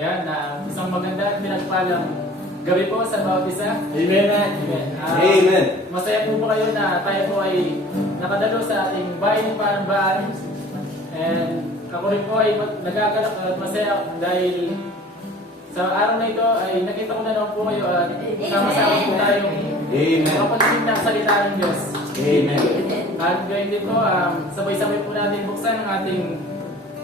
Ayan, isang maganda at pinagpalang gabi po sa bawat isa. Amen. Amen. Amen. Masaya po ba kayo na tayo po ay nakadalo sa ating bayan ng Parambahan? And ako rin po ay nagkakalak at masaya dahil sa araw na ito ay nakita ko na naman po kayo at sama-sama po tayong kapatid ng salita ng Diyos. Amen. At ngayon din po, sabay-sabay po natin buksan ang ating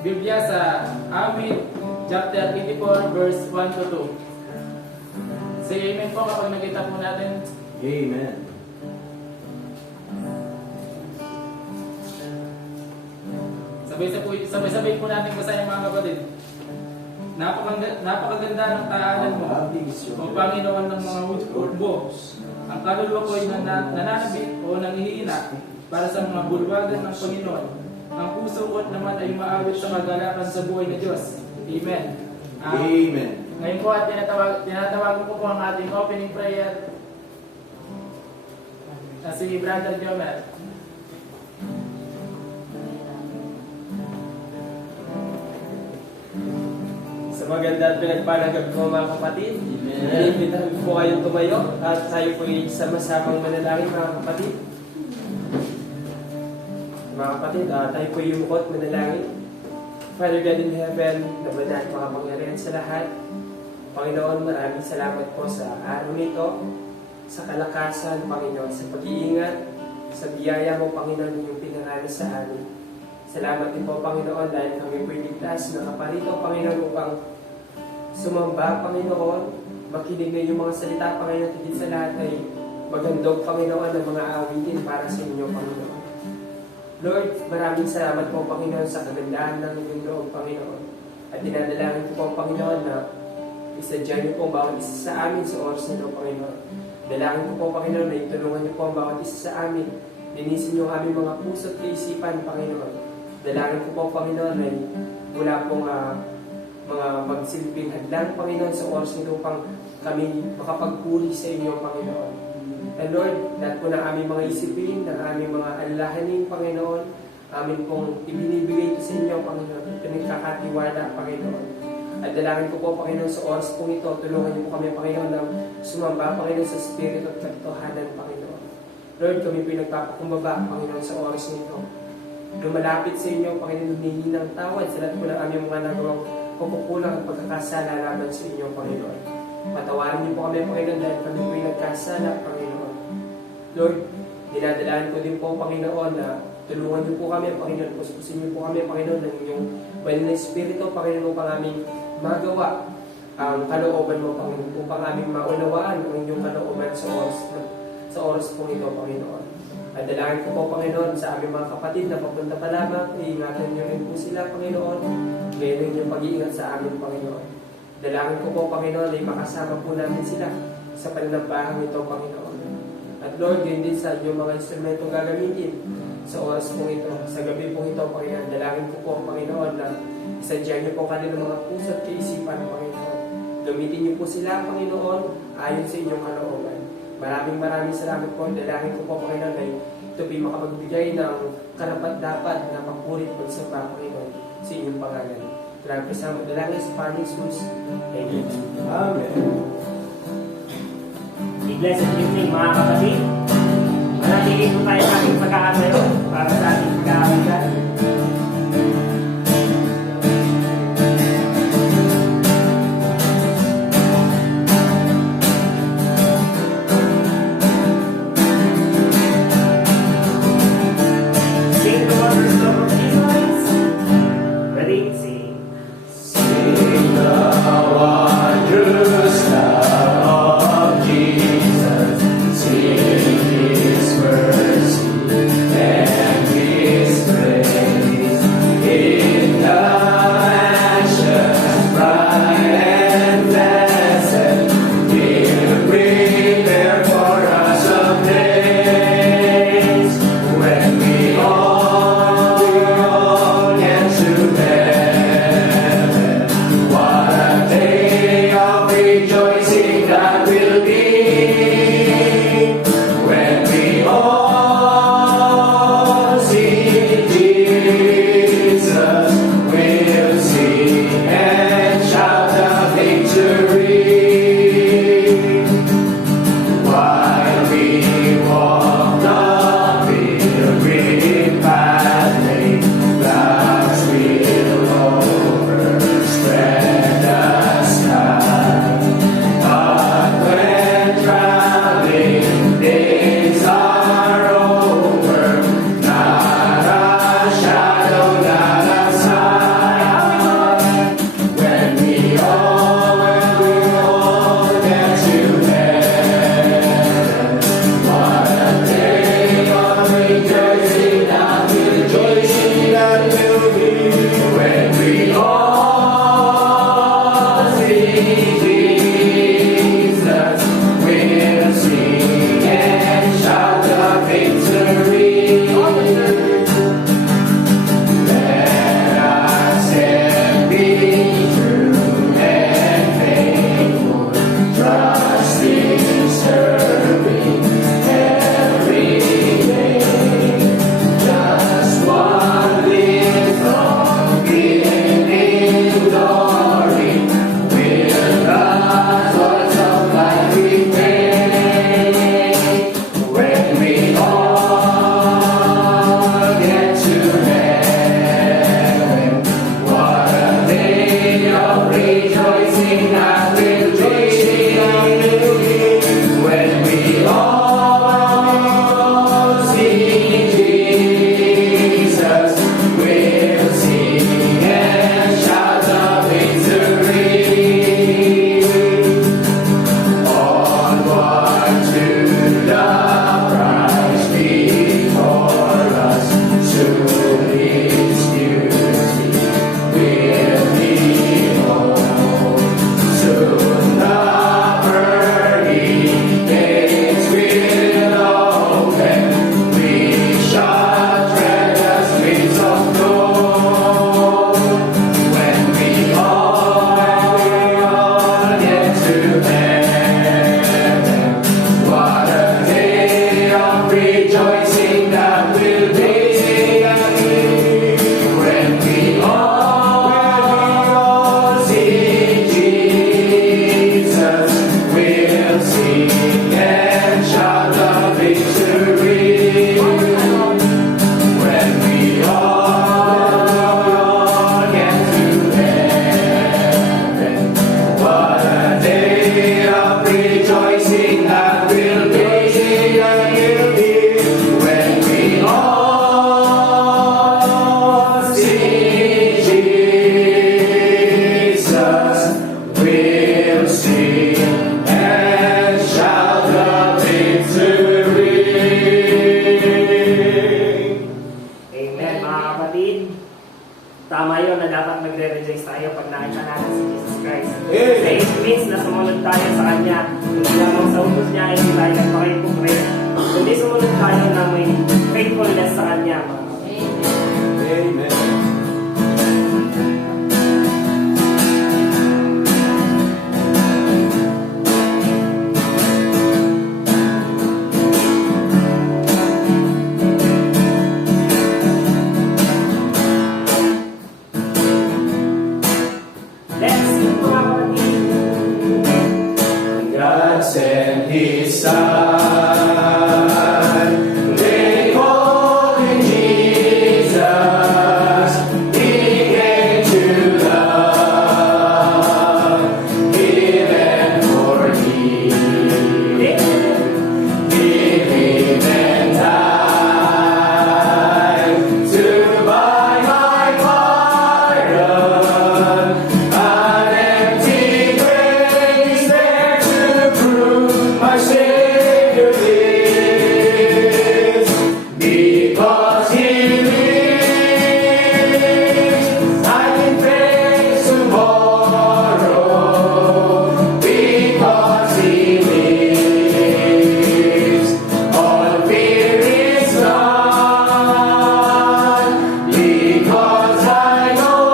Biblia sa Awit chapter 84 verse 1 to 2. Say amen po kapag nakita po natin. Amen. Sabay-sabay po natin basahin mga kapatid. Napakaganda ng tahanan mo, o Panginoon ng mga urbo. Ang kaluluwa ko ay nananabik o nanghihina para sa mga bulwagan ng Panginoon. Ang puso ko naman ay maawit sa kagalakan sa buhay na Diyos. Amen. Amen. Ngayon po at tinatawagan ko po ang ating opening prayer. Si Brother Jomer. Sa maganda at pinagpalang gabi po mga kapatid. Iniimbitahan po kayong tumayo at tayo po ay sama-samang manalangin mga kapatid. Mga kapatid, tayo po yumukot manalangin. Father God in heaven, naman at makapangyarihan sa lahat. Panginoon, maraming salamat po sa araw nito, sa kalakasan, Panginoon, sa pag-iingat, sa biyaya mo, Panginoon, yung pinarami sa amin. Salamat din po, Panginoon, dahil kami po iligtas na kaparito, Panginoon, upang sumamba, Panginoon, makinig na yung mga salita, Panginoon, higit sa lahat ay magandog, Panginoon, ng mga awitin para sa inyo, Panginoon. Lord, maraming salamat po, Panginoon, sa kagandahan ng inyong loob, Panginoon. At dinadalangin ko po, Panginoon, na isadya niyo po ang bawat isa sa amin sa oras nito, Panginoon. Dalangin ko po, Panginoon, na itulungan niyo po ang bawat isa sa amin. Linisin niyo ang aming mga puso at kaisipan, Panginoon. Dalangin ko po, Panginoon, ay wala pong mga magsilbing hadlang, Panginoon, sa oras nito upang kami makapagpuri sa inyo, Panginoon. And Lord, lahat po ng aming mga isipin, ng aming mga alalahanin, Panginoon, amin pong ibinibigay ito sa inyo, Panginoon. Pinagkakatiwala, Panginoon. At dalangin ko po, Panginoon, sa oras pong ito, tulungan niyo po kami, Panginoon, ng sumamba, Panginoon, sa Espiritu at katotohanan, Panginoon. Lord, kami po nagpapakumbaba, Panginoon, sa oras nito. Lumalapit sa inyo, Panginoon, humingi ng tawad sa lahat po ng aming mga nagawang pagkukulang at pagkakasala laban sa inyo, Panginoon. Patawarin niyo po kami, Panginoon, dahil kami po nagkasala, Panginoon. Lord, dinadalaan ko din po, Panginoon, na tulungan niyo po kami, Panginoon. Puspusin niyo po kami, Panginoon, ng inyong banal na Espiritu, Panginoon, upang aming magawa ang kalooban mo, Panginoon, upang aming maunawaan ang inyong kalooban sa oras pong ito, Panginoon. At dalangin ko po, Panginoon, sa aming mga kapatid na papunta pa lamang, iingatan niyo rin po sila, Panginoon, gaya ng inyong pag-iingat sa amin, Panginoon. Dalangin ko po, Panginoon, ay makasama po namin sila sa palinabahang ito, Panginoon. At Lord, yun din sa inyong mga instrumentong gagamitin sa oras pong ito, sa gabi pong ito, Panginoon. Dalangin ko po, Panginoon, na isadya niyo po kanilang mga puso at kaisipan, Panginoon. Gamitin niyo po sila, Panginoon, ayon sa inyong kalooban. Maraming salamat po. Dalangin ko po, Panginoon, ay ito po makapagbigay ng karapat-dapat na papurit pagsamba, Panginoon, sa inyong pangalan. Grabe sa dalangin sa Panginoon Jesus. Amen. Amen. Blessed evening mga kapatid. Manatili po tayo sa ating pagkakatayo para sa ating pagkakawigan. Sing the wondrous love of Jesus. Ready? Sing. Sing the wondrous love of Jesus. Sing His mercy and His grace. magre-rejoice tayo pag nakita natin si Jesus Christ. Amen. Kasi it means na sumunod tayo sa Kanya. Hindi lamang sa utos niya, hindi tayo nagpaka-hypocrite. Kundi sumunod tayo na may faithfulness sa Kanya. Amen. Let's sing mga kapatid. God sent His Son. They called Him Jesus. He came to love, give and forgive. Give Him and die to buy my pardon. An empty grave is there to prove my Savior lives. Because He lives, I can face tomorrow. Because He lives, all fear is gone. Because I know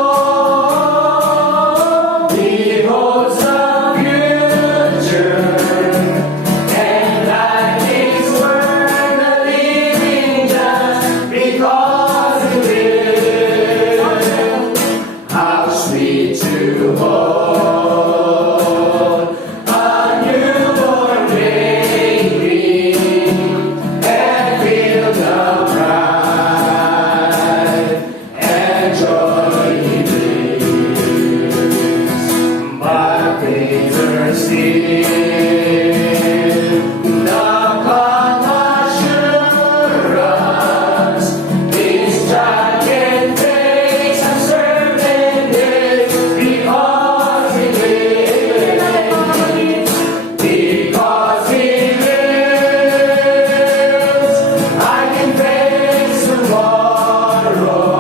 He holds the future, and life is worth the living just because He lives. How sweet to hold a newborn baby and feel the pride and joy He brings. But greater still, the calm assurance this child can face uncertain days because He lives. Because He lives, I can face tomorrow.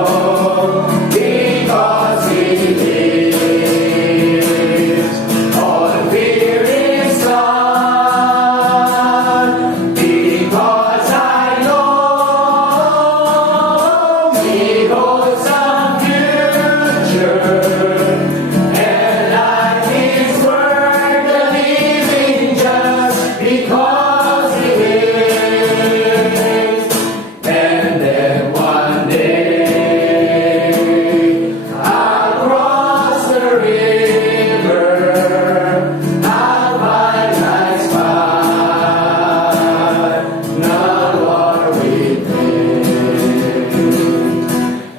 Because He lives, all fear is gone. Because I know He holds the future, and life is worth the living just because He lives. And then one day I'll cross the river, I'll find my spot, none war within.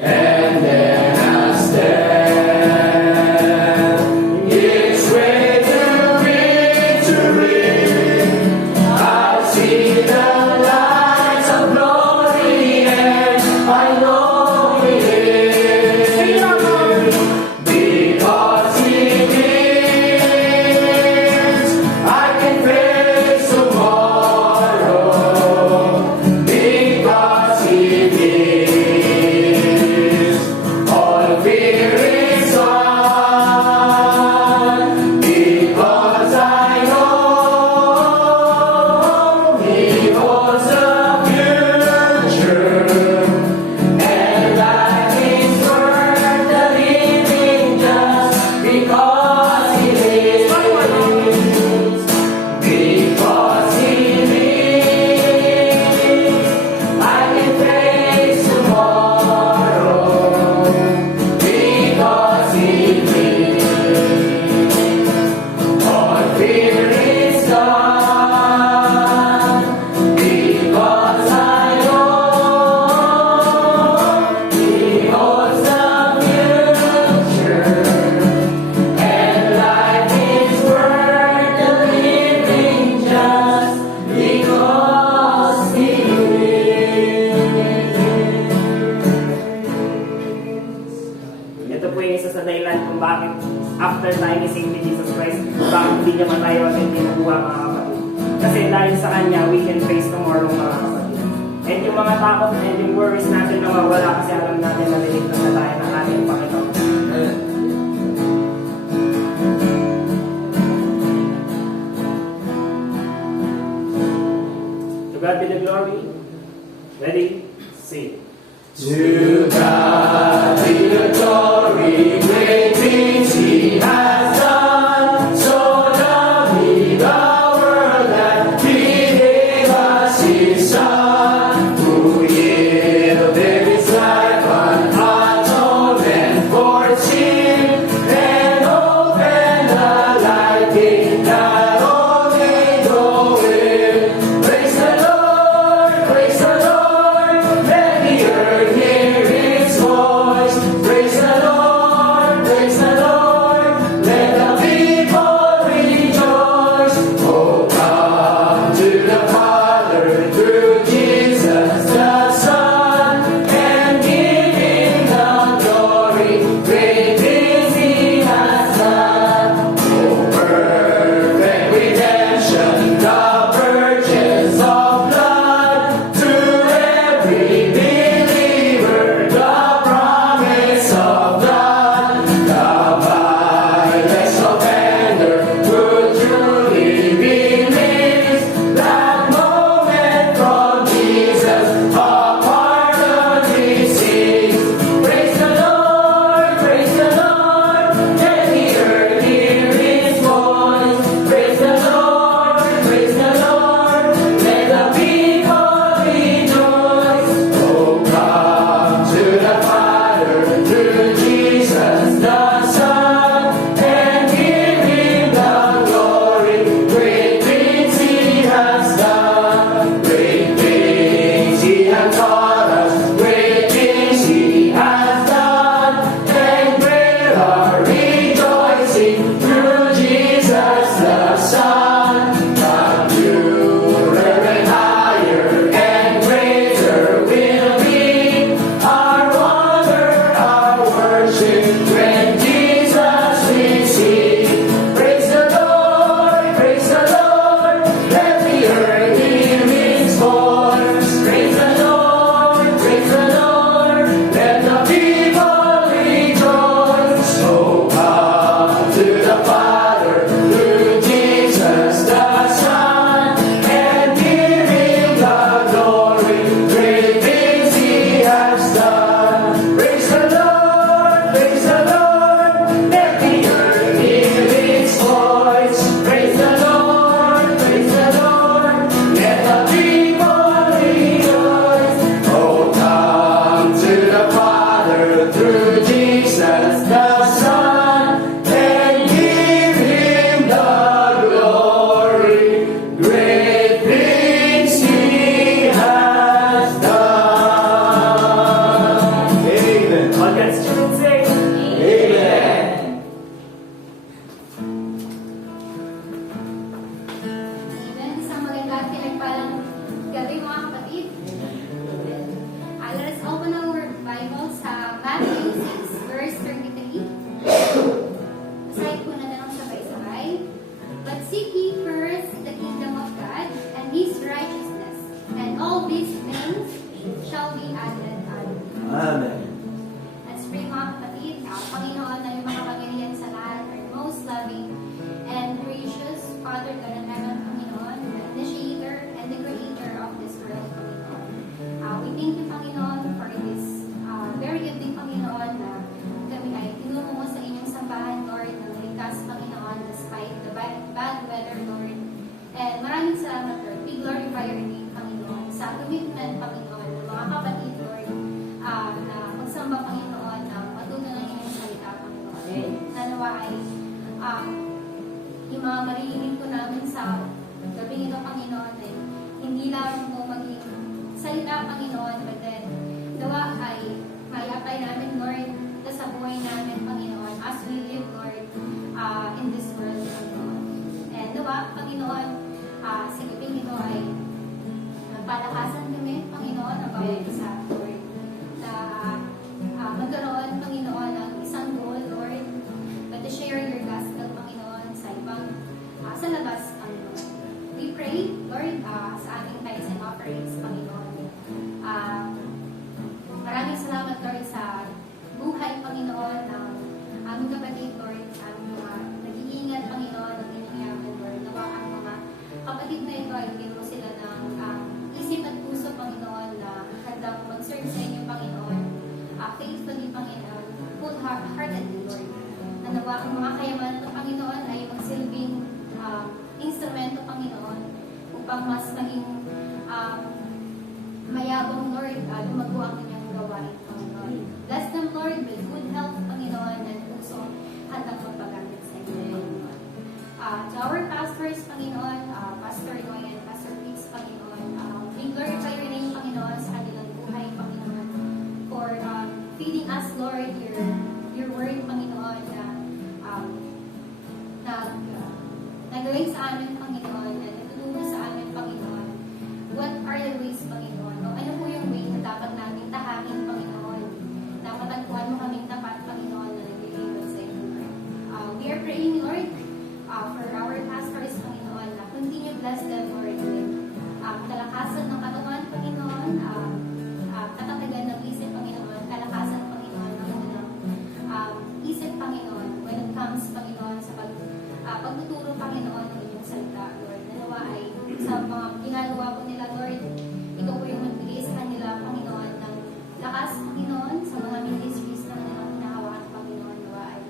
And then I'll stand its way to victory. I'll see the lights of glory, and I know He lives. Because He lives, I can face tomorrow. Because He lives, all fear is gone. Because I know He holds the future, and life is worth the living just because He lives. Because He lives, I can face tomorrow. Because He lives, all fear is gone. Because I know He holds the future, and life is worth the living just because He lives. Ito po yung isa sa dahilan kung bakit after tayo ising ni Jesus Christ, bakit hindi niya tayo agad binubuha mga kapatid. Kasi dahil sa Kanya, we can face tomorrow mga kapatid. And yung mga takot and yung worries natin nawawala kasi alam natin na niligtas na tayo ng ating Panginoon. Ready? Sing. To God be the glory, great things He has done. So lovely the world that He gave us His Son, who yielded His life an atonement for sin, and opened the light gate that all may go in. Praise the Lord, praise the Lord, let the earth hear His voice. Praise the Lord, praise the Lord, let the people rejoice. Oh, come to the Father through Jesus the Son, and give Him the glory, great things He has done. Oh, perfect redemption, the purchase of blood, to every believer, the promise of God. The vilest offender would truly be released. That moment from Jesus, a pardon receives. Praise the Lord, praise the Lord, let the earth hear His voice. Praise the Lord, praise the Lord, let the people rejoice. Oh, come to the Father through Jesus the Son, and give Him the glory, great things He has done. Great things He has taught us, great things He has done, and great our rejoicing through Jesus the Son. Come purer and higher and greater will be our wonder, our worship when Jesus we see. Praise the Lord, let the earth hear His voice. Praise the Lord, let the people rejoice. So come to the Father through Jesus the Son, and give Him the glory, great things He has done. Praise the Lord, let the earth hear His voice. Praise the Lord, let the people rejoice. Oh, come to the Father through Jesus the Son, and give Him the glory, great things He has done. Amen. All God's children say, Amen. Amen. Isang magandang pinagpalang gabi mga kapatid. Let us open our Bible sa Matthew 6, verse 33. Basahin po natin ang sabay-sabay. But seek ye first the kingdom of God and His righteousness, and all these things shall be added unto you. Amen. Let's pray mga kapatid. Panginoon na yung makapangyarihan sa lahat, our most loving and gracious Father God in heaven, Panginoon, the initiator and the creator of this world, Panginoon. We thank you, Panginoon, for this very evening, Panginoon, na kami ay tinuro mo sa inyong sambahan, Lord, na ligtas, Panginoon, despite the bad weather, Lord. And maraming salamat, Lord. We glorify your name, Panginoon, sa commitment, Panginoon, ng mga kapatid, Lord, na magsamba, Panginoon, na matutunan ng inyong salita, Panginoon. Nanawa ay yung mga maririnig ko namin sa gabing ito, Panginoon, ay hindi lang po maging salita, Panginoon, but then gawa ay may apply namin, Lord, sa buhay namin, Panginoon, as we live, Lord, in this world, Panginoon. And gawa, Panginoon, sa gabing ito ay palakasan kami, Panginoon, ang bawat isa, Lord, na magkaroon, Panginoon, ng isang goal, Lord, but to share your gospel, Panginoon, sa ibang, sa labas, Panginoon. We pray, Lord, sa ating tithes and offerings, Panginoon. Maraming salamat, Lord, sa buhay, Panginoon, ng aming kapatid, Lord, nawa ang mga kayamanan ng Panginoon ay magsilbing instrumento, Panginoon, upang mas maging mayabang, Lord, lumagawa ang inyong gawain, Panginoon. Bless them, Lord, with good health, Panginoon, and puso handang magpagamit sa inyo, Panginoon. To our pastors, Panginoon, Pastor Noy and Pastor Pix, Panginoon, we glorify your name, Panginoon, sa kanilang buhay, Panginoon, for feeding us, Lord, your word, Panginoon, na nagawin sa amin, Panginoon, na nagtuturo sa amin, Panginoon. What are the ways, Panginoon? O ano po yung way na dapat namin tahakin, Panginoon? Na matagpuan mo kaming tapat, Panginoon, na naglilingkod sa inyo, Lord. We are praying, Lord, for our pastors, Panginoon, na continue bless them, Lord, with kalakasan ng katawan, Panginoon, katatagan ng isip, Panginoon, kalakasan, Panginoon, ng unang isip, Panginoon, when it comes, Panginoon, sa pagtuturo, Panginoon, ng inyong salita, Lord. Nanawa ay sa mga ginagawa po nila, Lord, ikaw po yung magbigay sa kanila, Panginoon, ng lakas, Panginoon, sa mga ministries na kanilang hinahawakan, Panginoon, nawa ay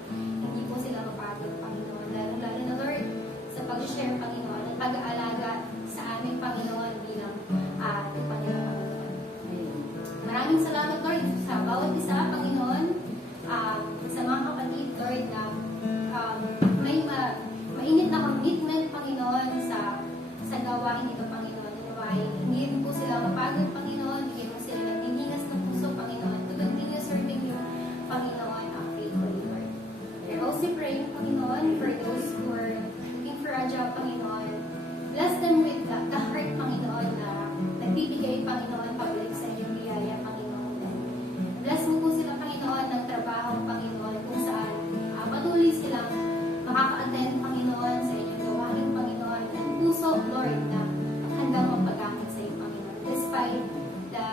hindi po sila mapagod, Panginoon. Lalo na, Lord, sa pag-share, Panginoon, at pag-aalaga sa aming Panginoon bilang tupa nila, Panginoon. Maraming salamat, Lord, sa bawat isa, Panginoon, sa mga kapatid, Lord, na may mainit na commitment, Panginoon, sa gawain nito, Panginoon. Naway, hindi rin po sila mapagod, Panginoon, hindi po sila nagniningas ng puso, Panginoon, to continue serving you, Panginoon, faithfully, Lord. We're also praying, Panginoon, for those who are looking for a job, Panginoon. Bless them with the heart, Panginoon, na nagbibigay, Panginoon, pabalik sa inyong biyaya, Panginoon. Bless mo po sila, Panginoon, ng trabaho, Panginoon, kung saan patuloy silang makaka-attend, Panginoon, sa inyong gawain, Panginoon, and puso, Lord, na handang magpagamit sa iyo, Panginoon. Despite the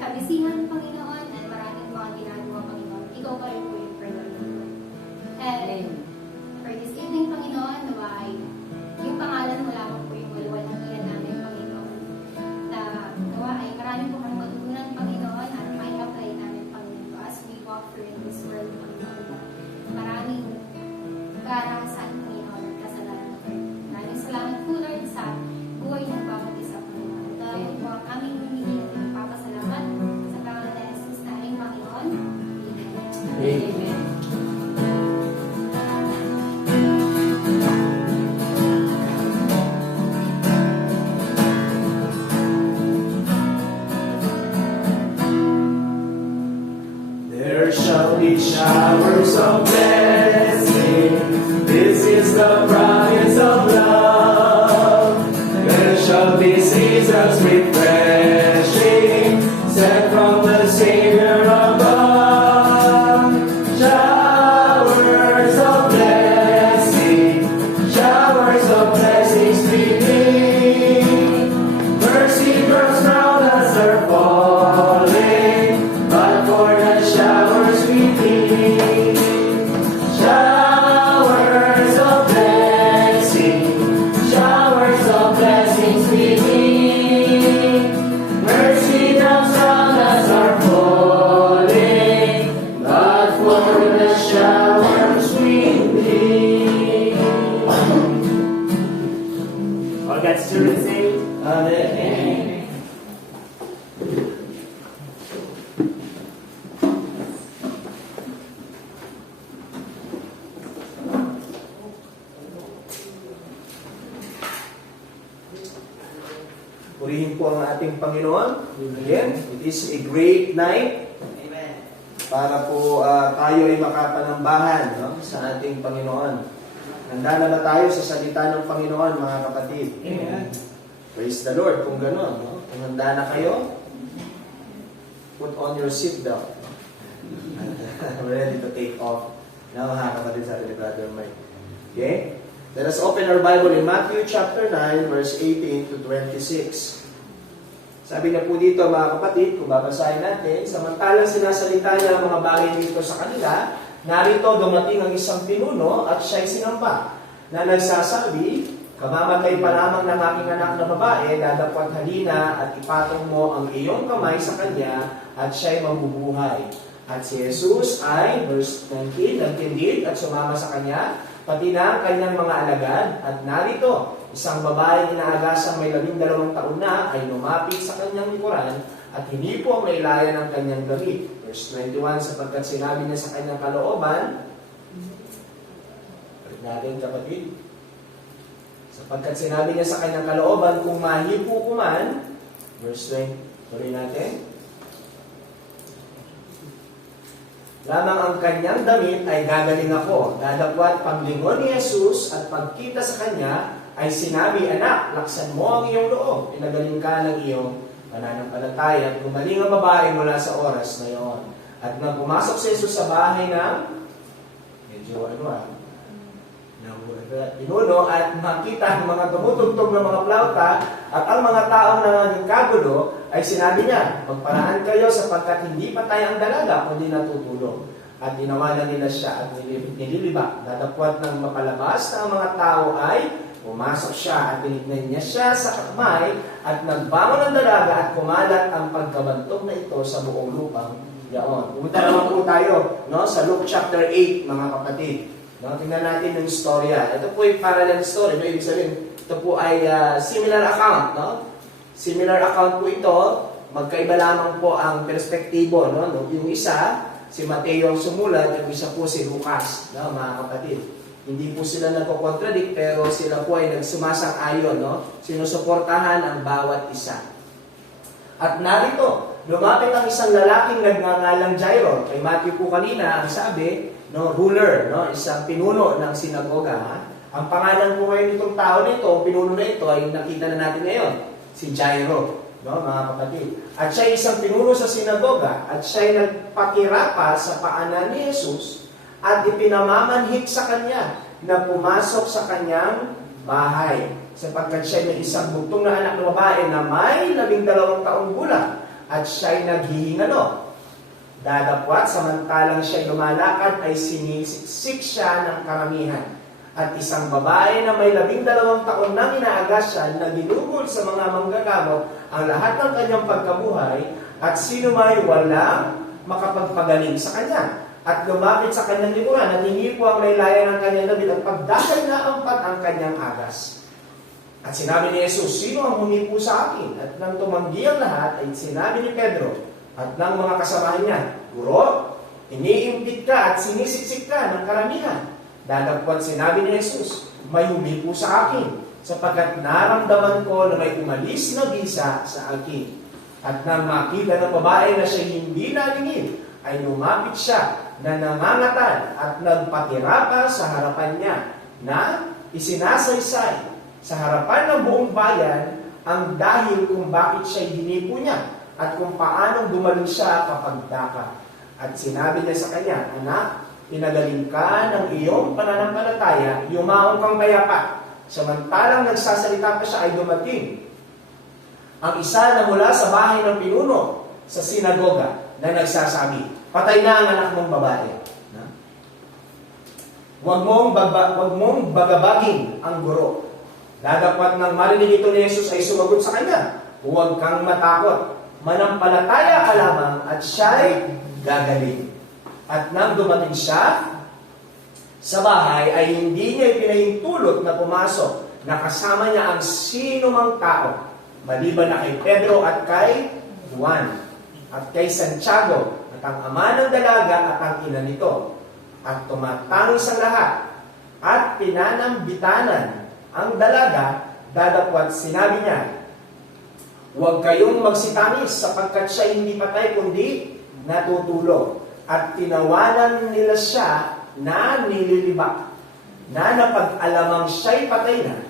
kabisihan, Panginoon, and maraming mga ginagawa, Panginoon, ikaw pa rin po yung priority, Lord. And for this evening, Panginoon, naway, yung pangalan mo lamang po yung maluwalhatian namin, Panginoon, na nawa ay marami po kang matutunan, Panginoon, at may apply namin, Panginoon, as we walk through in this world, Panginoon, na maraming karahasan, Panginoon, at kasalanan. Maraming salamat po, Lord, sa buhay ng bawat isa, Panginoon. Dahil po ang aming humingi at nagpapasalamat sa pangalan ni Jesus na aming Panginoon. Amen. Amen. There shall be showers of blessing. This is the promise of love. There shall be seasons refreshing, sent from the Savior above. Showers of blessing, showers of blessings beneath. Mercy drops round us are falling, but for the showers we need. Showers of blessings we need. Mercy drops round us are falling, but for the showers we need. All God's children say, Amen. Purihin po ang ating Panginoon. Again, it is a great night para po tayo ay makapanambahan, no, sa ating Panginoon. Handa na ba tayo sa salita ng Panginoon, mga kapatid? Amen. Praise the Lord kung gano'n. No? Kung handa na kayo, put on your seatbelt. We're ready to take off. Now, mga kapatid, sa ating Brother Mike. Okay? Let us open our Bible in Matthew chapter 9, verse 18 to 26. Sabi na po dito, mga kapatid, kung babasahin natin, samantalang sinasalita niya ang mga bagay dito sa kanila, narito dumating ang isang pinuno at siya'y sinamba, na nagsasabi, kamamatay pa lamang ng aking anak na babae, dadapot halina at ipatong mo ang iyong kamay sa kanya at siya'y mabubuhay. At si Jesus ay, verse 19, nagtindid at sumama sa kanya, pati na ang kanyang mga alagad. At narito, isang babaeng inaagasang may 12 taon na ay lumapit sa kanyang likuran at hindi po mailayan ang kanyang damit. Verse 21, sapagkat sinabi niya sa kanyang kalooban, balik natin kapatid, sapagkat sinabi niya sa kanyang kalooban, kung mahipo ko man, verse 20, tuloy natin, lamang ang kanyang damit ay gagaling ako. Dadapwat paglingon ni Jesus at pagkita sa kanya ay sinabi, anak, laksan mo ang iyong loob. Pinagaling ka ng iyong pananampalataya. At gumaling ang babae mula sa oras na iyon. At nang pumasok si Jesus sa bahay ng pinuno at makita ang mga tumutugtog ng mga plauta at ang mga taong nagkagulo, ay sinabi niya, magparaan kayo sapagkat hindi patay ang dalaga kundi natutulog. At dinawanan nila siya at nililibak. Dadapwat ng mapalabas na ang mga tao ay pumasok siya at tinignan niya siya sa kamay at nagbangon ang dalaga at kumalat ang pagkabantog na ito sa buong lupang yaon. Pumunta naman po tayo, no, sa Luke chapter 8, mga kapatid. No, tingnan natin yung storya. Ito po ay parallel story. No, ibig sabihin, ito po ay similar account. No? Similar account po ito. Magkaiba lamang po ang perspektibo. No? Yung isa, si Mateo ang sumulat. Yung isa po si Lucas. No, mga kapatid. Hindi po sila nagko-contradict, pero sila po ay nagsumasang-ayon. No? Sinusuportahan ang bawat isa. At narito, lumapit ang isang lalaking nagngangalang Jairo. Kay Matthew po kanina, ang sabi, no, ruler, no, isang pinuno ng sinagoga. Ha? Ang pangalan po ngayon nitong tao nito, pinuno na ito, ay nakita na natin ngayon, si Jairo, no, mga kapatid. At siya isang pinuno sa sinagoga, at siya ay nagpakirapa sa paanan ni Jesus, at ipinamamanhik sa kanya na pumasok sa kanyang bahay. Sapagkat siya ay isang bugtong na anak ng babae na may 12 taong gulang, at siya ay naghihingalo. Dadapwat, samantalang siya lumalakad ay sinisiksik siya ng karamihan. At isang babae na may 12 taon nang inaagas siya na ginugol sa mga manggagamot ang lahat ng kanyang pagkabuhay at sino may walang makapagpagaling sa kanya. At lumapit sa kanyang likuran at hingi po ang laylayan ng kanyang damit at pagdakay na ampat ang kanyang agas. At sinabi ni Jesus, sino ang humipo sa akin? At nang tumanggi ang lahat ay sinabi ni Pedro at ng mga kasamahan niya, Guro, iniimpit ka at sinisiksik ka ng karamihan. Dadagpwat sinabi ni Jesus, may humipo sa akin, sapagkat naramdaman ko na may umalis na bisa sa akin. At nang makita ng babae na siya hindi nalingid, ay lumapit siya na nangangatal at nagpakirapa sa harapan niya na isinasaysay sa harapan ng buong bayan ang dahil kung bakit siya hinipo niya at kung paanong dumaling siya kapag daka. At sinabi niya sa kanya, anak, pinagaling ka ng iyong pananampalataya, yumaong kang payapa. Samantalang nagsasalita pa siya ay dumating ang isa na mula sa bahay ng pinuno sa sinagoga na nagsasabi, patay na ang anak mong babae. Huwag mong bagabagin ang guro. Dadapwat ng marinig ito ni Jesus ay sumagot sa kanya, huwag kang matakot. Manampalataya ka lamang at siya'y gagaling. At nang dumating siya sa bahay, ay hindi niya ipinahintulot na pumasok na kasama niya ang sino mang tao, maliban na kay Pedro at kay Juan, at kay Santiago, at ang ama ng dalaga at ang ina nito. At tumatangis ang lahat, at pinanambitanan ang dalaga. Dadapwat sinabi niya, huwag kayong magsitanis sapagkat siya hindi patay kundi natutulog. At tinawanan nila siya na nililibak, na napag-alamang siya'y patay na.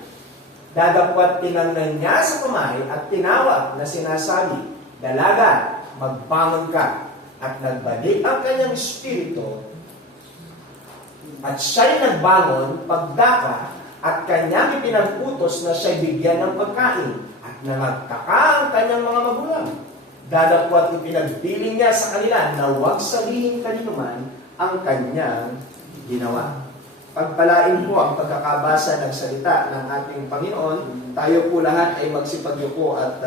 Dadapwat tinangnan niya sa kamay at tinawag na sinasabi, dalaga, magbangon ka. At nagbalik ang kanyang espiritu. At siya'y nagbangon, pagdaka, at kanyang ipinag-utos na siya'y bigyan ng pagkain. At nangagtaka ang kanyang mga magulang. Dadapwat ipinagpiling niya sa kanila na huwag sabihin kanino man ang kanyang ginawa. Pagpalain po ang pagkakabasa ng salita ng ating Panginoon. Tayo po lahat ay magsipag-yuko at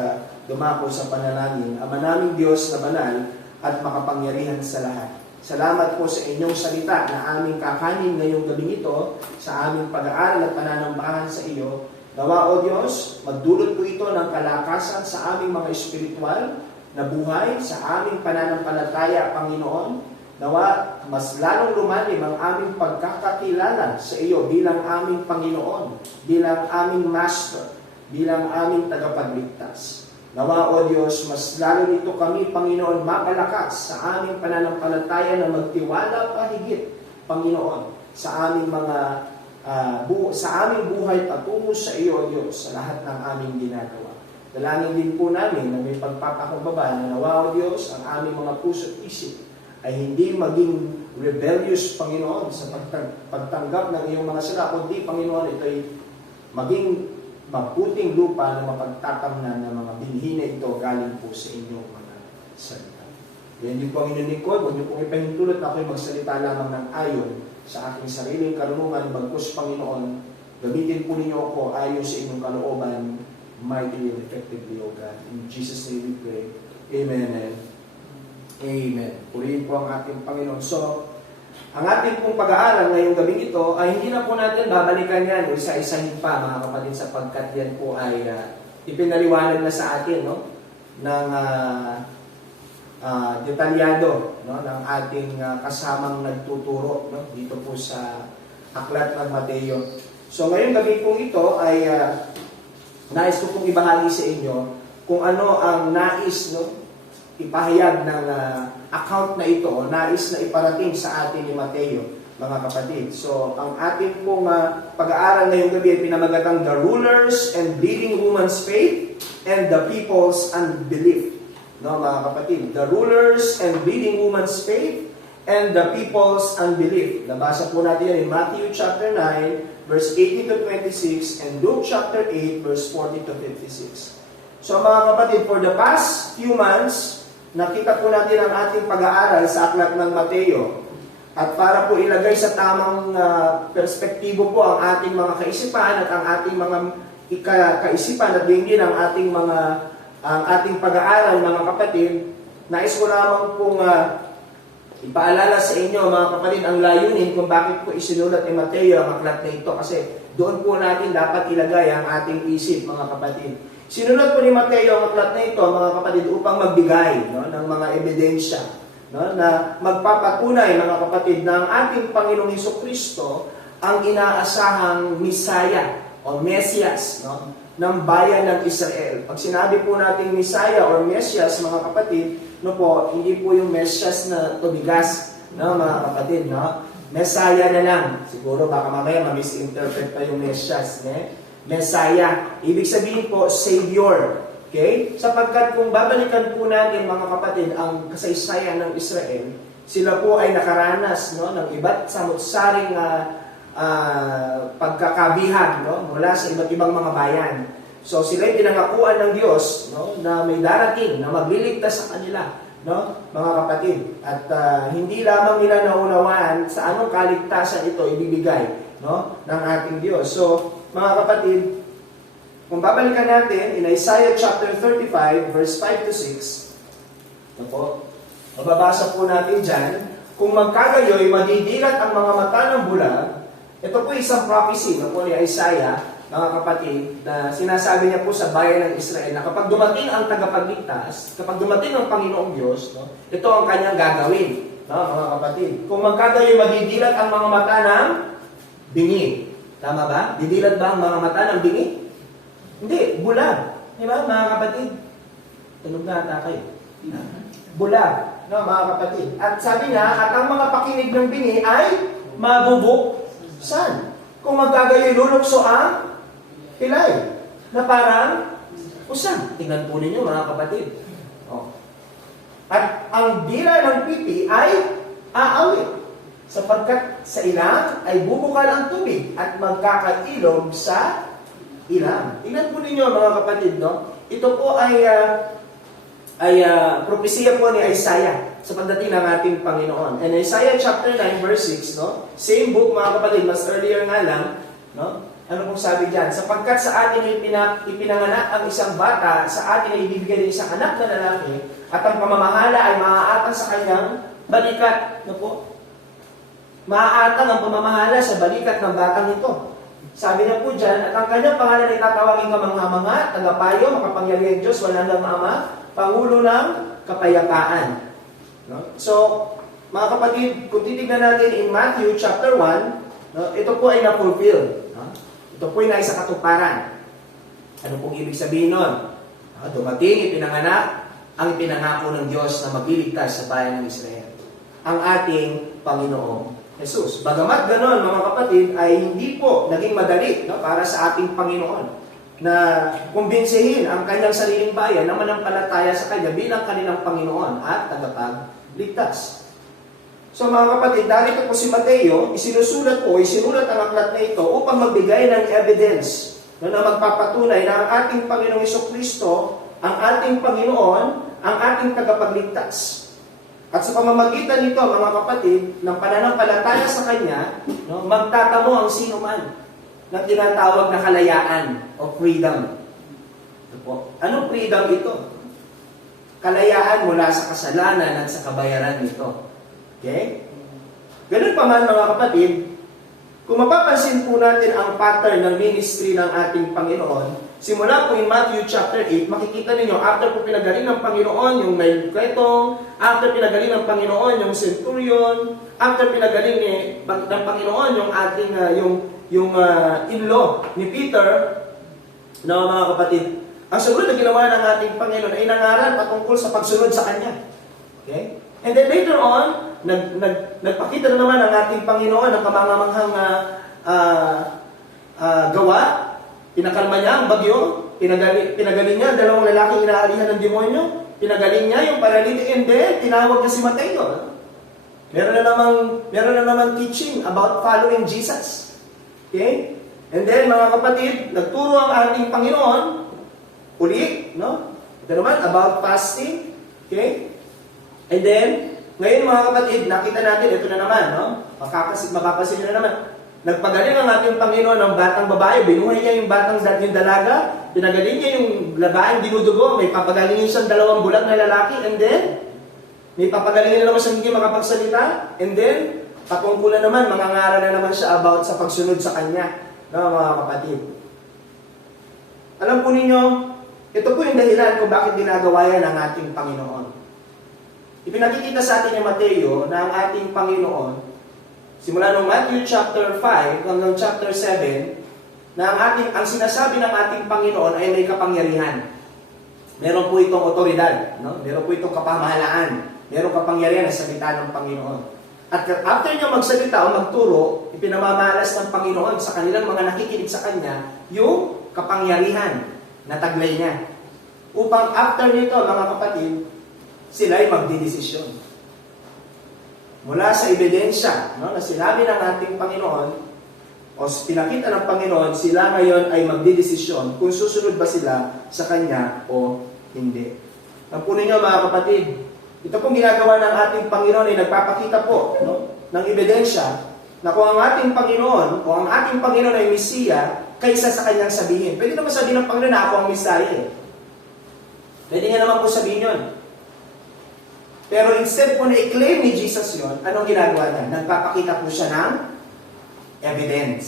dumako sa panalangin. Ama naming Diyos na banal, at makapangyarihan sa lahat. Salamat po sa inyong salita na aming kakanin ngayong gabing ito sa aming pag-aaral at pananambahan sa iyo. Nawa, O Diyos, magdulot po ito ng kalakasan sa aming mga espiritual na buhay, sa aming pananampalataya, Panginoon. Nawa, mas lalong lumalim ang aming pagkakakilala sa iyo bilang aming Panginoon, bilang aming Master, bilang aming tagapagligtas. Nawa, O Diyos, mas lalo nito kami, Panginoon, mapalakas sa aming pananampalataya na magtiwala pa higit, Panginoon, sa aming mga sa aming buhay patungo sa iyo, O Diyos, sa lahat ng aming ginagawa. Dalangin din po namin na may pagpapakumbaba na nawa, O Diyos, ang aming mga puso at isip ay hindi maging rebellious, Panginoon, sa pagtanggap ng iyong mga sala, kundi, Panginoon, ito ay maging maputing lupa na mapagtatamnan ng mga binhi na ito galing po sa inyong mga salita. Yan din po ang inyong lingkod, huwag niyo pong ipahintulot na ako'y magsalita lamang ng ayon sa aking sariling karunungan, bagkus, Panginoon, gamitin po ninyo ako ayon sa inyong kalooban, mightily and effectively, O God. In Jesus' name we pray. Amen and Amen. Purihin po ang ating Panginoon. So, ang ating pong pag-aaral ngayong gabing ito ay hindi na po natin babalikan yan o isa-isahin pa, mga kapatid, sapagkat yan po ay ipinaliwanag na sa atin, no? Ng detalyado, no? Ng ating kasamang nagtuturo, no? Dito po sa Aklat ng Mateo. So, ngayong gabi pong ito ay nais ko pong ibahagi sa inyo kung ano ang nais, no? Ipahayag ng account na ito o nais na iparating sa atin ni Mateo, mga kapatid. So, ang ating pong pag-aaral ngayong gabi ay pinamagatang The Rulers and Bleeding Woman's Faith and the People's Unbelief. No, mga kapatid, The Rulers and Bleeding Woman's Faith and the People's Unbelief. Nabasa po natin yan in Matthew chapter 9, verse 18 to 26 and Luke chapter 8, verse 40 to 56. So, mga kapatid, for the past few months, nakita po natin ang ating pag-aaral sa Aklat ng Mateo. At para po ilagay sa tamang perspektibo po ang ating mga kaisipan at ang ating mga kaisipan at din ang ating pag-aaral, mga kapatid, nais ko lamang pong ipaalala sa inyo, mga kapatid, ang layunin kung bakit po isinulat ni Mateo ang aklat na ito. Kasi doon po natin dapat ilagay ang ating isip, mga kapatid. Sinulat po ni Mateo ang aklat na ito, mga kapatid, upang magbigay, no, ng mga ebidensya, no, na magpapatunay, mga kapatid, na ang ating Panginoong Hesukristo ang inaasahang Misaya o Mesias, no, ng bayan ng Israel. Pag sinabi po natin Misaya or Mesias, mga kapatid, no po, hindi po yung Mesias na tubigas, no, mga kapatid, no? Mesaya na lang. Siguro baka mamaya ma-misinterpret pa yung Mesias, ne? Messiah. Ibig sabihin po, Savior. Okay? Sapagkat kung babalikan po natin, mga kapatid, ang kasaysayan ng Israel, sila po ay nakaranas, no, ng iba't samut-saring pagkakabihan, no, mula sa iba't ibang mga bayan. So sila ay pinangakuan ng Diyos, no, na may darating na magliligtas sa kanila, no, mga kapatid. At hindi lamang nila naunawaan sa anong kaligtasan ito ibibigay, no, ng ating Diyos. So, mga kapatid, kung babalikan natin in Isaiah chapter 35, verse 5 to 6, ito po, mababasa po natin dyan, kung magkagayoy, madidilat ang mga mata ng bulag. Ito po isang prophecy na po ni Isaiah, mga kapatid, na sinasabi niya po sa bayan ng Israel na kapag dumating ang tagapagligtas, kapag dumating ang Panginoong Diyos, no, ito ang kanyang gagawin, no, mga kapatid. Kung magkagayoy, madidilat ang mga mata ng bingi. Tama ba? Didilat ba ang mga mata ng bingi? Hindi, bulag. Di ba, mga kapatid? Tunog na ata kayo. Bulag, no, mga kapatid. At sabi niya, at ang mga pakinig ng bingi ay mabubuksan. Kung magkagayoy, lulukso ang pilay na parang usang. Tingnan po ninyo, mga kapatid. Oh. At ang dila ng pipi ay aawit, sapagkat sa ilang ay bubukal ang tubig at magkakailog sa ilang. Tingnan po ninyo, mga kapatid, no? Ito po ay propesiya po ni Isaiah sa pagdating ng ating Panginoon. And Isaiah chapter 9 verse 6, no? Same book, mga kapatid, mas earlier nga lang, no? Ano pong sabi diyan? Sapagkat sa atin ay ipinanganak ang isang bata, sa atin ay ibibigay ng isang anak na lalaki, at ang pamamahala ay maaatang sa kanyang balikat. Ano po? Maaatang ang pamamahala sa balikat ng batang ito. Sabi na po dyan, at ang kanyang pangalan ay tatawagin kamangha-mangha, tagapayo, makapangyarihan Diyos, walang Ama, Pangulo ng Kapayapaan. No? So, mga kapatid, kung titignan natin in Matthew chapter 1, no, ito po ay na-fulfill. No? Ito po ay naisakatuparan. Ano pong ibig sabihin nun? No, dumating, ipinanganak, ang ipinangako ng Diyos na magliligtas sa bayan ng Israel. Ang ating Panginoong Jesus. Bagamat ganon, mga kapatid, ay hindi po naging madali, no, para sa ating Panginoon na kumbinsihin ang kanyang sariling bayan na manampalataya sa Kanya bilang kanilang Panginoon at tagapagligtas. So mga kapatid, dahil po si Mateo, isinulat ang aklat na ito upang magbigay ng evidence na magpapatunay na ang ating Panginoong Jesucristo, ang ating Panginoon, ang ating tagapagligtas. At sa pamamagitan nito, mga kapatid, ng pananampalataya sa Kanya, no, magtatamo ang sino man ng tinatawag na kalayaan o freedom. Ito po. Anong freedom ito? Kalayaan mula sa kasalanan at sa kabayaran nito. Okay? Ganun pa man, mga kapatid, kung mapapansin po natin ang pattern ng ministry ng ating Panginoon, simula po in Matthew chapter 8, makikita ninyo, after po pinagaling ng Panginoon yung may kwetong, after pinagaling ng Panginoon yung centurion, after pinagaling ng Panginoon yung ating, yung in-law ni Peter, na mga kapatid, ang sunod na ginawa ng ating Panginoon ay nangaral patungkol sa pagsunod sa Kanya. Okay? And then later on, nagpakita na naman ang ating Panginoon ng kamangamanghang gawa. Pinakalma niya ang bagyo, pinagaling niya dalawang lalaking inaalihan ng demonyo, pinagaling niya yung paralytic, and then tinawag niya si Mateo. Meron na namang teaching about following Jesus. Okay? And then mga kapatid, nagturo ang ating Panginoon uli, no? Ito naman about fasting. Okay? And then ngayon mga kapatid, nakita natin, ito na naman, no? Mapapasin nyo na naman. Nagpagaling ang ating Panginoon ng batang babae, binuhay niya yung yung dalaga, pinagaling niya yung labaeng dinudugo, may papagalingin siyang 2 bulag na lalaki, and then, may papagalingin na naman siyang hindi makapagsalita, and then, patungkulan naman, mangangaral na naman siya about sa pagsunod sa Kanya, no, mga kapatid. Alam po ninyo, ito po yung dahilan kung bakit ginagawa yan ng ating Panginoon. Ipinakikita sa atin ni Mateo na ang ating Panginoon, simula noong Matthew chapter 5 hanggang chapter 7, na ang sinasabi ng ating Panginoon ay may kapangyarihan. Meron po itong otoridad, no? Meron po itong kapamahalaan, meron kapangyarihan na salita ng Panginoon. At after niya magsalita o magturo, ipinamamalas ng Panginoon sa kanilang mga nakikinig sa Kanya yung kapangyarihan na taglay niya. Upang after nito, mga kapatid, sila ay magdidesisyon. Mula sa ebidensya, no, na sinabi ng ating Panginoon o pinakita ng Panginoon, sila ngayon ay magdidesisyon kung susunod ba sila sa Kanya o hindi. Tampunin niyo mga kapatid, ito pong ginagawa ng ating Panginoon ay nagpapakita po, no, ng ebidensya na kung ang ating Panginoon o ang ating Panginoon ay Mesiya kaysa sa Kanyang sabihin. Pwede naman sabihin ng Panginoon na ako ang Mesiya eh. Pwede nga naman po sabihin yun. Pero instead po na i-claim ni Jesus yon, anong ginagawa niya? Nagpapakita po siya ng evidence.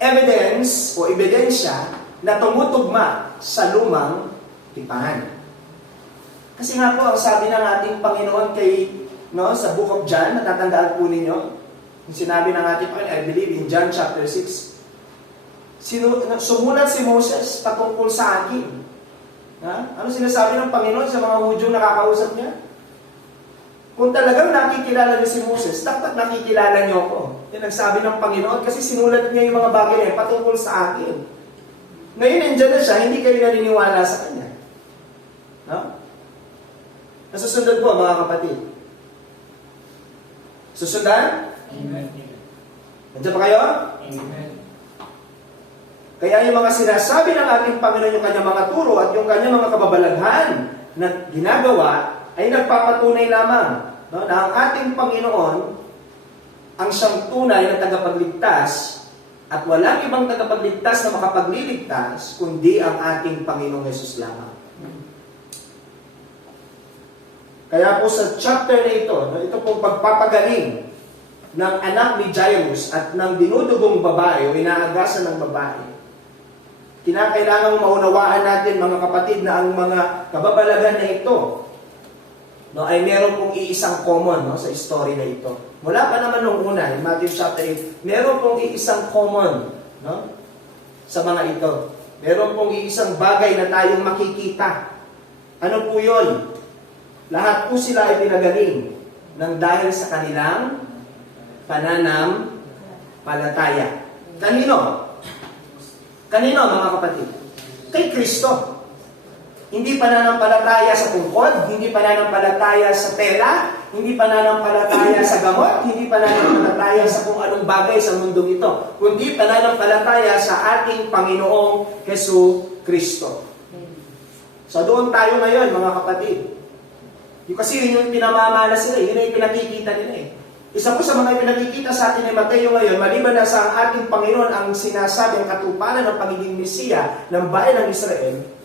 Evidence o ebidensya na tumutugma sa lumang tipahan. Kasi nga po, ang sabi ng ating Panginoon sa Book of John, natatandaan po ninyo, yung sinabi ng ating Panginoon, I believe in John chapter 6, sumulat si Moses patungkol sa akin. Ano sinasabi ng Panginoon sa mga Hudyo na nakakausap niya? Kung talagang nakikilala niyo si Moses, dapat nakikilala niyo ako. Yan ang sabi ng Panginoon kasi sinulat niya yung mga bagay na patungkol sa akin. Ngayon, nandiyan na siya, hindi kayo naniniwala sa Kanya. No? Nasusundan po, mga kapatid. Susundan? Amen. Nandiyan pa kayo? Amen. Kaya yung mga sinasabi ng ating Panginoon, yung kanyang mga turo at yung kanyang mga kababalaghan na ginagawa ay nagpapatunay lamang, no, na ang ating Panginoon ang siyang tunay na tagapagligtas At walang ibang tagapagligtas na makapagliligtas kundi ang ating Panginoong Hesus lamang. Kaya po sa chapter na ito pong pagpapagaling ng anak ni Jairus at ng dinudugong babae o inaagasan ng babae, kinakailangang maunawaan natin mga kapatid na ang mga kababalagan na ito ay meron pong iisang common sa story na ito. Mula pa naman nung una, in Matthew chapter 8, meron pong iisang common sa mga ito. Meron pong iisang bagay na tayong makikita. Ano po yun? Lahat po sila ay pinagaling ng dahil sa kanilang pananampalataya. Kanino? Kanino, mga kapatid? Kay Kristo. Hindi pananampalataya sa tungkod, hindi pananampalataya sa pera, hindi pananampalataya sa gamot, hindi pananampalataya sa kung anong bagay sa mundong ito, kundi pananampalataya sa ating Panginoong Hesus Kristo. So doon tayo ngayon, mga kapatid. Kasi yun yung pinamamana sila, yun yung pinakikita nila eh. Isa po sa mga pinakikita sa atin ni Mateo ngayon, maliban na sa ating Panginoon ang sinasabi ang katuparan ng pagiging Mesiya ng bayan ng Israel,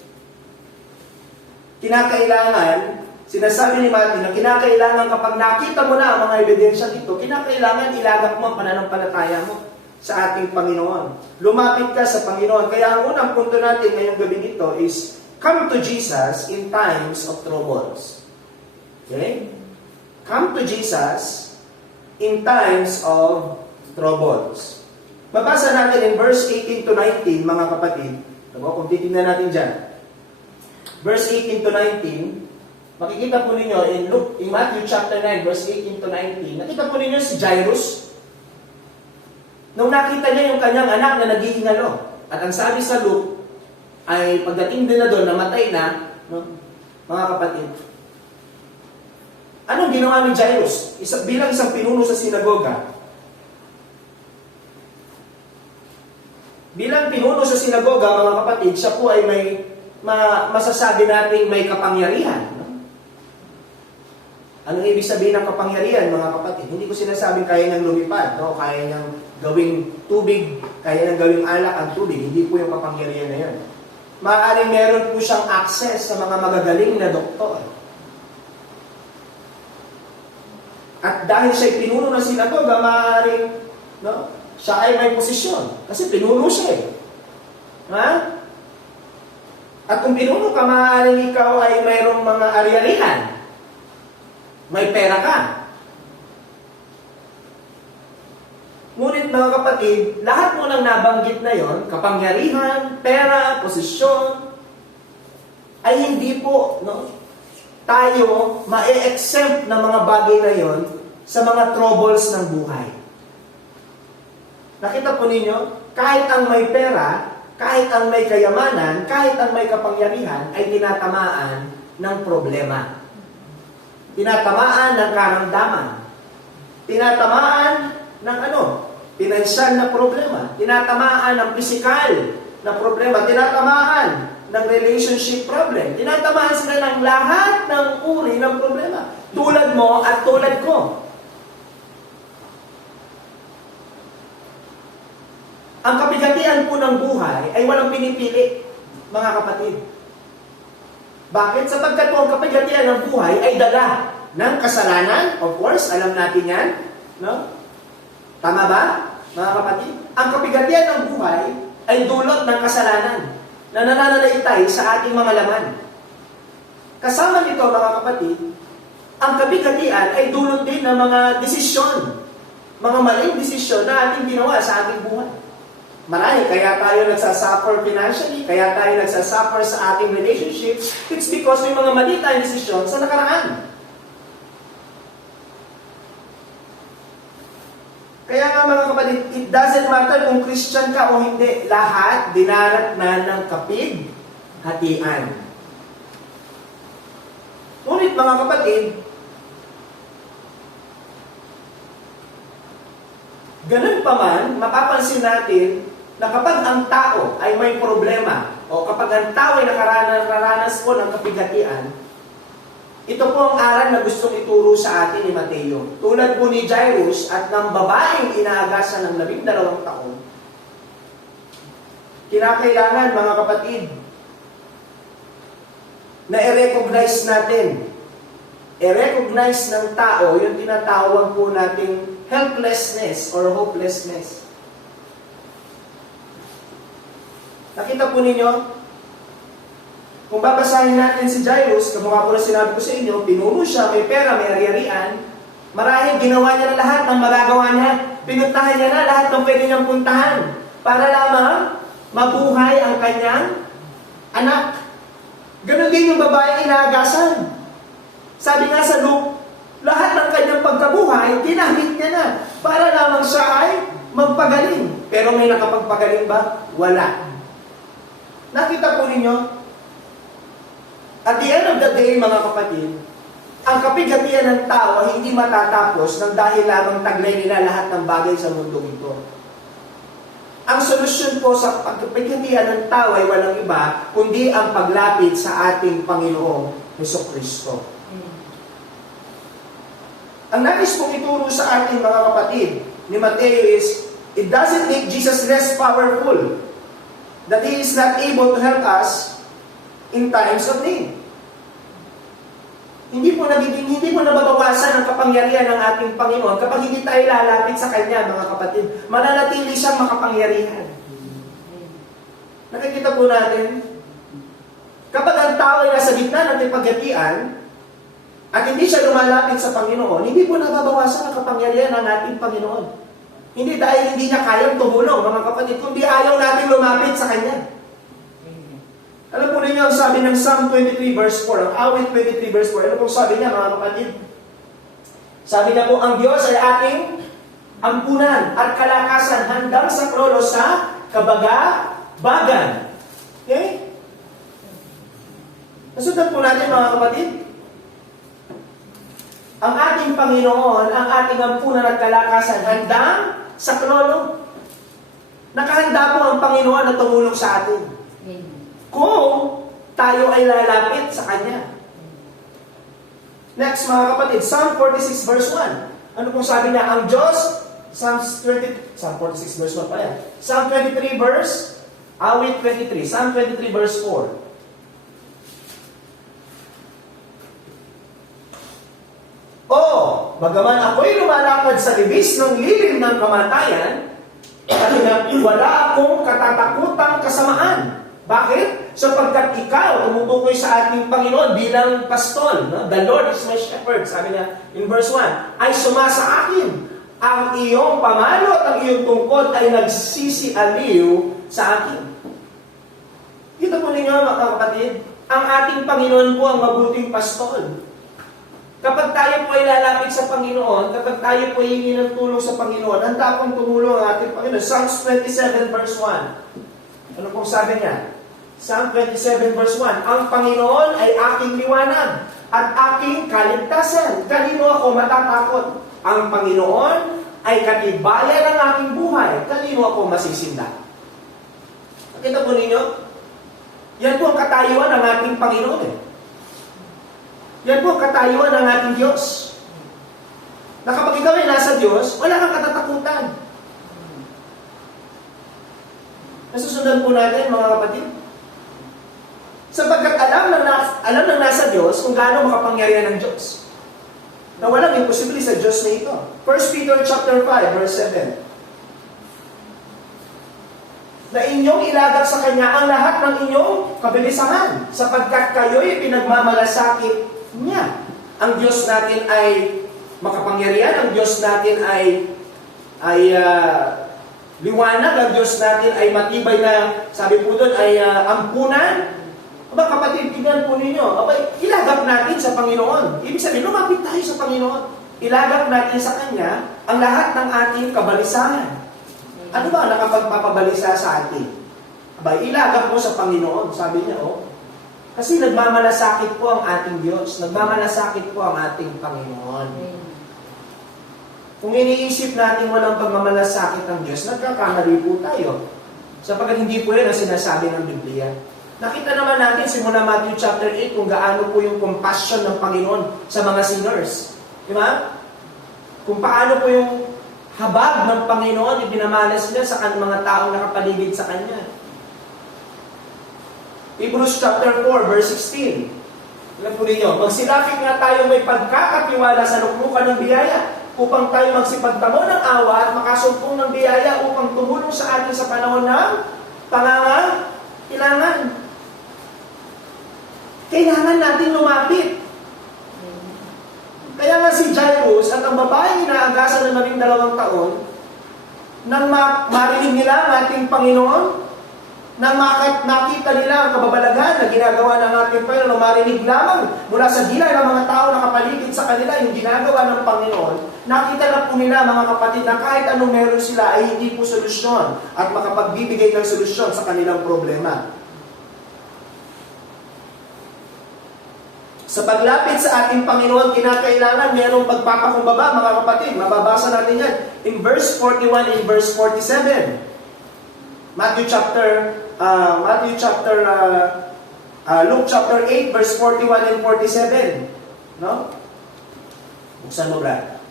kinakailangan, sinasabi ni Matthew na kinakailangan kapag nakita mo na ang mga ebidensya dito, kinakailangan ilagak mo ang pananampalataya mo sa ating Panginoon. Lumapit ka sa Panginoon. Kaya ang unang punto natin ngayong gabi nito is, come to Jesus in times of troubles. Okay? Come to Jesus in times of troubles. Mabasa natin in verse 18 to 19, mga kapatid. Kung titignan natin dyan. Verse 18 to 19, makikita po ninyo in Matthew chapter 9, verse 18 to 19, nakita po ninyo si Jairus. Nung nakita niya yung kanyang anak na naghihingalo, at ang sabi sa Luke, ay pagdating din na doon, namatay na, mga kapatid. Anong ginawa ni Jairus? Bilang isang pinuno sa sinagoga, bilang pinuno sa sinagoga, mga kapatid, siya po ay masasabi natin may kapangyarihan. Ano ibig sabihin ng kapangyarihan, mga kapatid? Hindi ko sinasabing kaya niyang lumipad, kaya niyang gawing tubig, kaya niyang gawing alak ang tubig. Hindi po yung kapangyarihan na yun. Maaaring meron po siyang access sa mga magagaling na doktor. At dahil siya'y pinuno ng sinagoga, maaaring siya ay may posisyon. Kasi pinuno siya eh. Ha? At kung pinuno ka, maaaring ikaw ay mayroong mga ari-arihan. May pera ka. Ngunit mga kapatid, lahat mo nang nabanggit na yon, kapangyarihan, pera, posisyon, ay hindi po tayo ma-exempt na mga bagay na yon sa mga troubles ng buhay. Nakita po ninyo, kahit ang may pera, kahit ang may kayamanan, kahit ang may kapangyarihan, ay tinatamaan ng problema. Tinatamaan ng karamdaman. Tinatamaan ng pinansyal na problema. Tinatamaan ng physical na problema. Tinatamaan ng relationship problem. Tinatamaan sila ng lahat ng uri ng problema. Tulad mo at tulad ko. Ang kabigatian po ng buhay ay walang pinipili, mga kapatid. Bakit? Sapagkat po ang kabigatian ng buhay ay dala ng kasalanan. Of course, alam natin yan. Tama ba, mga kapatid? Ang kabigatian ng buhay ay dulot ng kasalanan na nananalaytay sa ating mga laman. Kasama nito, mga kapatid, ang kabigatian ay dulot din ng mga desisyon, mga maling desisyon na ating ginawa sa ating buhay. Marami, kaya tayo nagsasuffer financially, kaya tayo nagsasuffer sa ating relationship, it's because may mga mali tayong desisyon sa nakaraan. Kaya nga mga kapatid, it doesn't matter kung Christian ka o hindi, lahat dinarat na ng kapig-hatian. Ngunit mga kapatid, ganun pa man, mapapansin natin na kapag ang tao ay may problema o kapag ang tao ay nakaranas po ng kabigatian, ito po ang aral na gustong ituro sa atin ni Mateo. Tulad po ni Jairus at ng babaeng inaagasan ng 12 taon, kinakailangan mga kapatid, na i-recognize natin. I-recognize ng tao yung tinatawag po nating helplessness or hopelessness. Nakita po ninyo, kung babasahin natin si Jairus, kamukha po na sinabi ko sa inyo, pinuno siya, may pera, may ari-arian, marahil ginawa niya na lahat ng magagawa niya, pinuntahan niya na lahat ng pwede niyang puntahan, para lamang mabuhay ang kanyang anak. Ganon din yung babae inaagasan. Sabi nga sa Luke, lahat ng kanyang pagkabuhay, ginamit niya na para lamang siya ay magpagaling. Pero may nakapagpagaling ba? Wala. Nakita po ninyo, at the end of the day, mga kapatid, ang kapighatian ng tao ay hindi matatapos nang dahil lamang taglay nila lahat ng bagay sa mundo ito. Ang solusyon po sa pagkapighatian ng tao ay walang iba, kundi ang paglapit sa ating Panginoong Hesukristo. Ang nais pong ituro sa ating mga kapatid ni Mateo is, it doesn't make Jesus less powerful, that He is not able to help us in times of need. Hindi po nababawasan ang kapangyarihan ng ating Panginoon kapag hindi tayo lalapit sa Kanya, mga kapatid. Mananatili siyang makapangyarihan. Nakikita po natin, kapag ang tao ay nasa gitna ng paghatian, at hindi siya lumalapit sa Panginoon, hindi po nababawasan ang kapangyarihan ng ating Panginoon. Hindi dahil hindi niya kayang tumulong, mga kapatid, kundi ayaw natin lumapit sa Kanya. Alam po ninyo ang sabi ng Psalm 23 verse 4, ang awit 23 verse 4, ano pong sabi niya, mga kapatid? Sabi niya po, ang Diyos ay ating ampunan at kalakasan hanggang sa krolo sa kabagabagan. Okay? Nasundan po natin, mga kapatid. Ang ating Panginoon, ang ating ampunan at kalakasan hanggang sa krolo. Nakahanda po ang Panginoon na tumulong sa atin. Kung tayo ay lalapit sa Kanya. Next, mga kapatid, Psalm 46 verse 1. Ano pong sabi niya? Ang Diyos, Psalm 46 verse 1 pa yan. Psalm 23 verse, awit 23. Psalm 23 verse 4. Bagaman ako'y lumalakad sa libis ng lilim ng kamatayan, at wala akong katatakutang kasamaan. Bakit? Sapagkat ikaw tumutukoy sa ating Panginoon bilang pastol. No? The Lord is my shepherd, sabi niya in verse 1, ay sumasa akin. Ang iyong pamalo at ang iyong tungkod ay nagsisialiw sa akin. Kita po ninyo, mga kapatid, ang ating Panginoon po ang mabuting pastol. Kapag tayo po ay lalapit sa Panginoon, kapag tayo po ay hingi ng tulong sa Panginoon, handa pong tumulong ang ating Panginoon. Psalms 27 verse 1. Ano pong sabi niya? Psalm 27 verse 1, ang Panginoon ay aking liwanag at aking kaligtasan. Kanino ako matatakot? Ang Panginoon ay katibayan ng aking buhay. Kanino ako masisinda? Nakita po ninyo? Yan po ang katayuan ng ating Panginoon. Yan po ang katayuan ng ating Diyos. Na kapag ikaw ay nasa Diyos, wala kang katatakutan. Nasusundan po natin, mga kapatid. Sapagkat alam ng nasa Diyos kung gaano makapangyarihan ng Diyos. Na walang imposible sa Diyos na ito. 1 Peter chapter 5, verse 7. Na inyong ilagak sa Kanya ang lahat ng inyong kabilisahan, sapagkat kayo'y pinagmamalasakit niya. Ang Diyos natin ay makapangyarihan, ang Diyos natin ay liwanag, ang Diyos natin ay matibay na, sabi po doon, ay ampunan. Aba, kapatid, tingnan po ninyo. Aba, ilagak natin sa Panginoon. Ibig sabihin, lumapit tayo sa Panginoon. Ilagak natin sa Kanya ang lahat ng ating kabalisahan. Ano ba nakapagpapabalisa sa atin? Aba, ilagak mo sa Panginoon. Sabi niya, kasi nagmamalasakit po ang ating Diyos. Nagmamalasakit po ang ating Panginoon. Kung iniisip natin walang pagmamalasakit ng Diyos, nagkakamali po tayo. Sapagkat hindi po yan ang sinasabi ng Biblia. Nakita naman natin simula Matthew chapter 8 kung gaano po yung compassion ng Panginoon sa mga sinners. Di ba? Kung paano po yung habag ng Panginoon, ibinamalas niya sa mga taong nakapaligid sa Kanya. Hebrews chapter 4, verse 16. Alam po ninyo, magsilapit nga tayo may pagkakatiwala sa luklukan ng biyaya upang tayo magsipagtamo ng awa at makasumpong ng biyaya upang tumulong sa atin sa panahon ng pangangailangan. Kailangan natin lumapit. Kaya nga si Jairus at ang babaeng inaagasan ng 12 taon, nang marinig nila ang ating Panginoon, nang makita nila ang kababalaghan na ginagawa ng ating Panginoon, marinig lamang mula sa gilay ng mga tao na kapaligid sa kanila yung ginagawa ng Panginoon, nakita na po nila mga kapatid na kahit anong meron sila ay hindi po solusyon at makapagbibigay ng solusyon sa kanilang problema. Sa paglapit sa ating Panginoon, kinakailangan mayroong pagpapakumbaba, mga kapatid. Mababasa natin yan in verse 41 and verse 47. Luke chapter 8, verse 41 and 47. No? Buksan mo, Brad.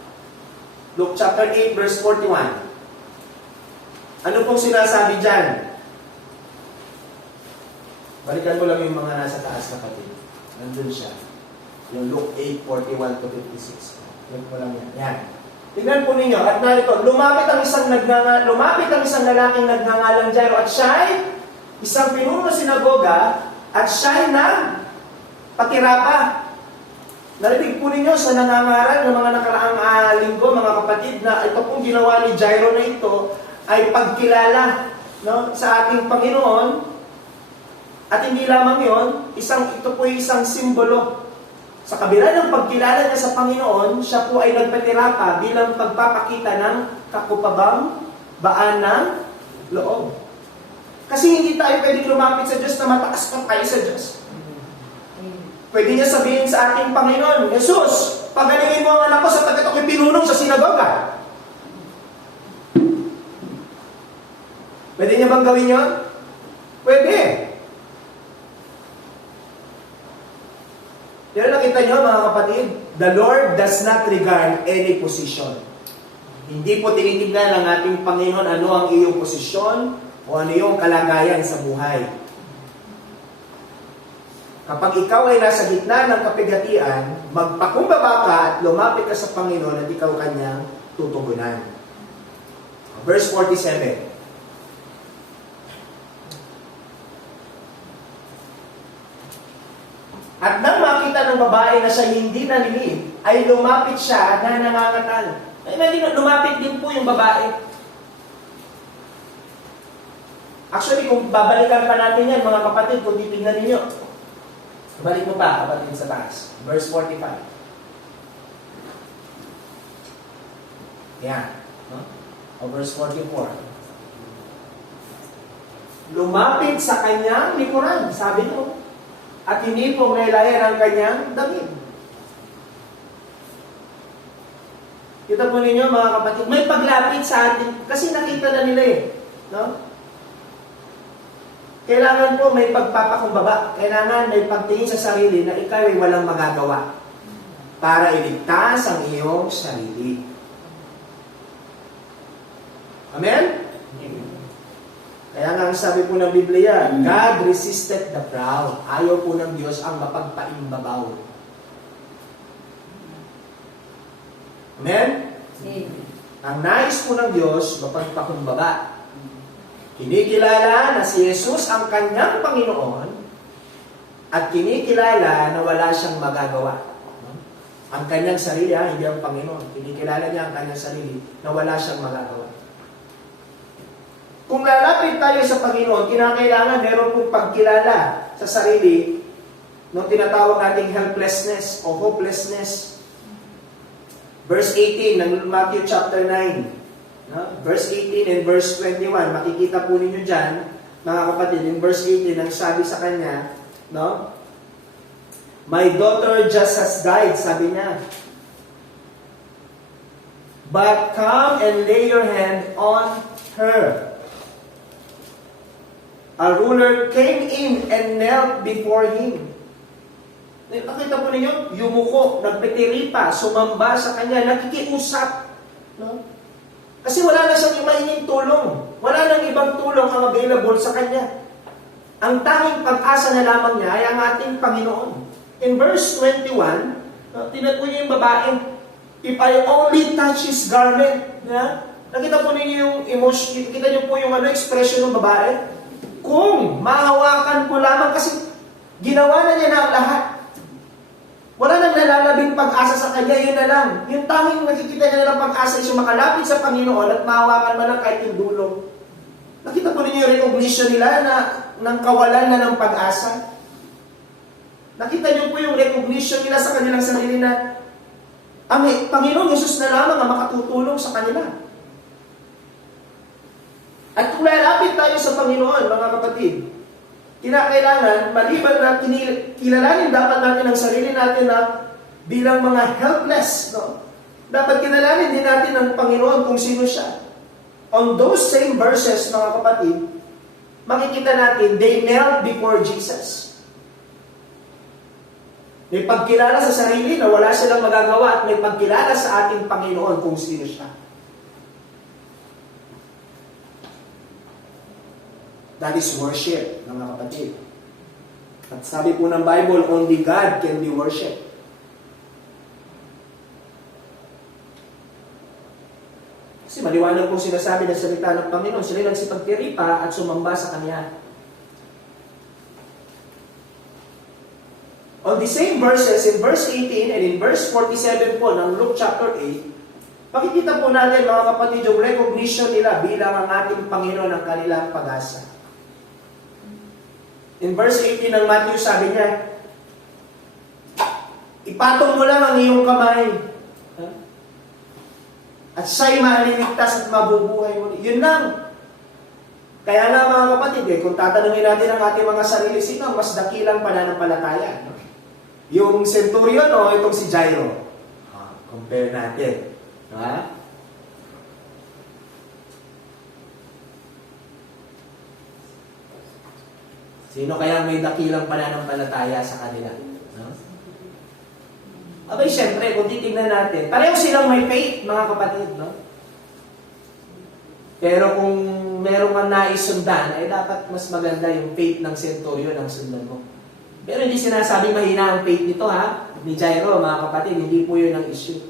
Luke chapter 8, verse 41. Ano pong sinasabi dyan? Balikan mo lang yung mga nasa taas, kapatid. Nandun siya. Yung Luke 8, 41 to 56. Yan po lang yan. Yan. Tingnan po ninyo. At narito, lumapit ang isang lalaking nagngangalang Jairo at siya'y isang pinuno ng sinagoga at siya'y patirapa. Narinig po ninyo sa nangangaral ng mga nakaraang linggo, mga kapatid, na ito pong ginawa ni Jairo na ito ay pagkilala, no, sa ating Panginoon. At hindi lamang yon, ito po ay isang simbolo. Sa kabila ng pagkilala niya sa Panginoon, siya po ay nagpatirapa bilang pagpapakita ng baan ng loob. Kasi hindi tayo pwedeng lumapit sa Diyos na mataas pa tayo sa Diyos. Pwede niya sabihin sa ating Panginoon, Jesus, pagalingin mo ang anak ko sa tagat ako'y pinunong sa sinagoga. Pwede niya bang gawin yun? Pwede. Pero nakita nyo, mga kapatid, the Lord does not regard any position. Hindi po tinitignan ng ating Panginoon ano ang iyong posisyon o ano yung kalagayan sa buhay. Kapag ikaw ay nasa gitna ng kapigatian, magpakumbaba ka at lumapit ka sa Panginoon at ikaw kanyang tutugunan. Verse 47. At nang makita ng babae na siya hindi nalilib, ay lumapit siya na nangangatal. Ay, lumapit din po yung babae. Actually, kung babalikan pa natin yan, mga kapatid, kung titignan ninyo, balik mo pa, kapatid, sa taas. Verse 45. Yan. No? O verse 44. Lumapit sa kanyang likuran, sabi mo. At hindi po mailayan ang kanyang damit. Kita po ninyo, mga kapatid, may paglapit sa atin, kasi nakita na nila eh. No? Kailangan po may pagpapakumbaba. Kailangan may pagtingin sa sarili na ikaw ay walang magagawa para iligtas ang iyong sarili. Amen? Kaya nga ang sabi po ng Biblia, God resisted the proud. Ayaw po ng Diyos ang mapagpaimbabaw. Amen? Ang nais po ng Diyos, mapagpakumbaba. Kinikilala na si Jesus ang kanyang Panginoon at kinikilala na wala siyang magagawa. Ang kanyang sarili, hindi ang Panginoon. Kinikilala niya ang kanyang sarili na wala siyang magagawa. Kung lalapit tayo sa Panginoon, kinakailangan meron pong pagkilala sa sarili nung tinatawag nating helplessness o hopelessness. Verse 18 ng Matthew chapter 9. No? Verse 18 and verse 21. Makikita po ninyo dyan, mga kapatid, in verse 18, ang sabi sa kanya, no? My daughter just has died, sabi niya. But come and lay your hand on her. A ruler came in and knelt before him. Nakita po ninyo, yumuko, nagpitiripa, sumamba sa kanya, nakikiusap. No? Kasi wala na siyang mahinging tulong. Wala nang ibang tulong ang available sa kanya. ang tanging pag-asa na lamang niya ay ang ating Panginoon. In verse 21, tinatpo niya yung babae, if I only touch His garment, nakita po ninyo yung emotion, kita niyo po yung expression ng babae, kung mahawakan ko lamang, kasi ginawa na niya na ang lahat. Wala nang nalalabing pag-asa sa kanya, yun na lang. Yung tanging nakikita niya na ng pag-asa ay siya makalapit sa Panginoon at mahawakan man lang kahit yung dulo. Nakita po ninyo yung recognition nila na ng kawalan na ng pag-asa. Nakita niyo po yung recognition nila sa kanilang sarili na ang Panginoon Jesus na lamang ang makatutulong sa kanila. At kung lalapit tayo sa Panginoon, mga kapatid, kinakailangan, maliban na kilalanin dapat natin ang sarili natin na bilang mga helpless. No? Dapat kilalanin din natin ang Panginoon kung sino siya. On those same verses, mga kapatid, makikita natin, they knelt before Jesus. May pagkilala sa sarili na wala silang magagawa at may pagkilala sa ating Panginoon kung sino siya. That is worship, mga kapatid. At sabi po ng Bible, only God can be worshipped. Kasi maliwanag pong sinasabi ng salita ng Panginoon, sila nagsipagtiripa at sumamba sa Kanya. On the same verses, in verse 18 and in verse 47 po ng Luke chapter 8, makikita po natin, mga kapatid, yung recognition nila bilang ang ating Panginoon ang kanilang pag-asa. In verse 18 ng Matthew, sabi niya, ipatong mo lang ang iyong kamay. At siya'y maliligtas at mabubuhay mo. Yun lang. Kaya nga mga kapatid, kung tatanungin natin ang ating mga sarili, sino ang mas dakilang pananampalataya? Yung centurion o itong si Jairo? Compare natin. Sino kaya may dakilang pananampalataya sa kanila? Abay, syempre, kung titignan natin, pareho silang may faith, mga kapatid, no? Pero kung meron kang naisundan, ay dapat mas maganda yung faith ng centurion ang sundan mo. Pero hindi sinasabi mahina ang faith nito, ni Jairo, mga kapatid, hindi po yun ang issue.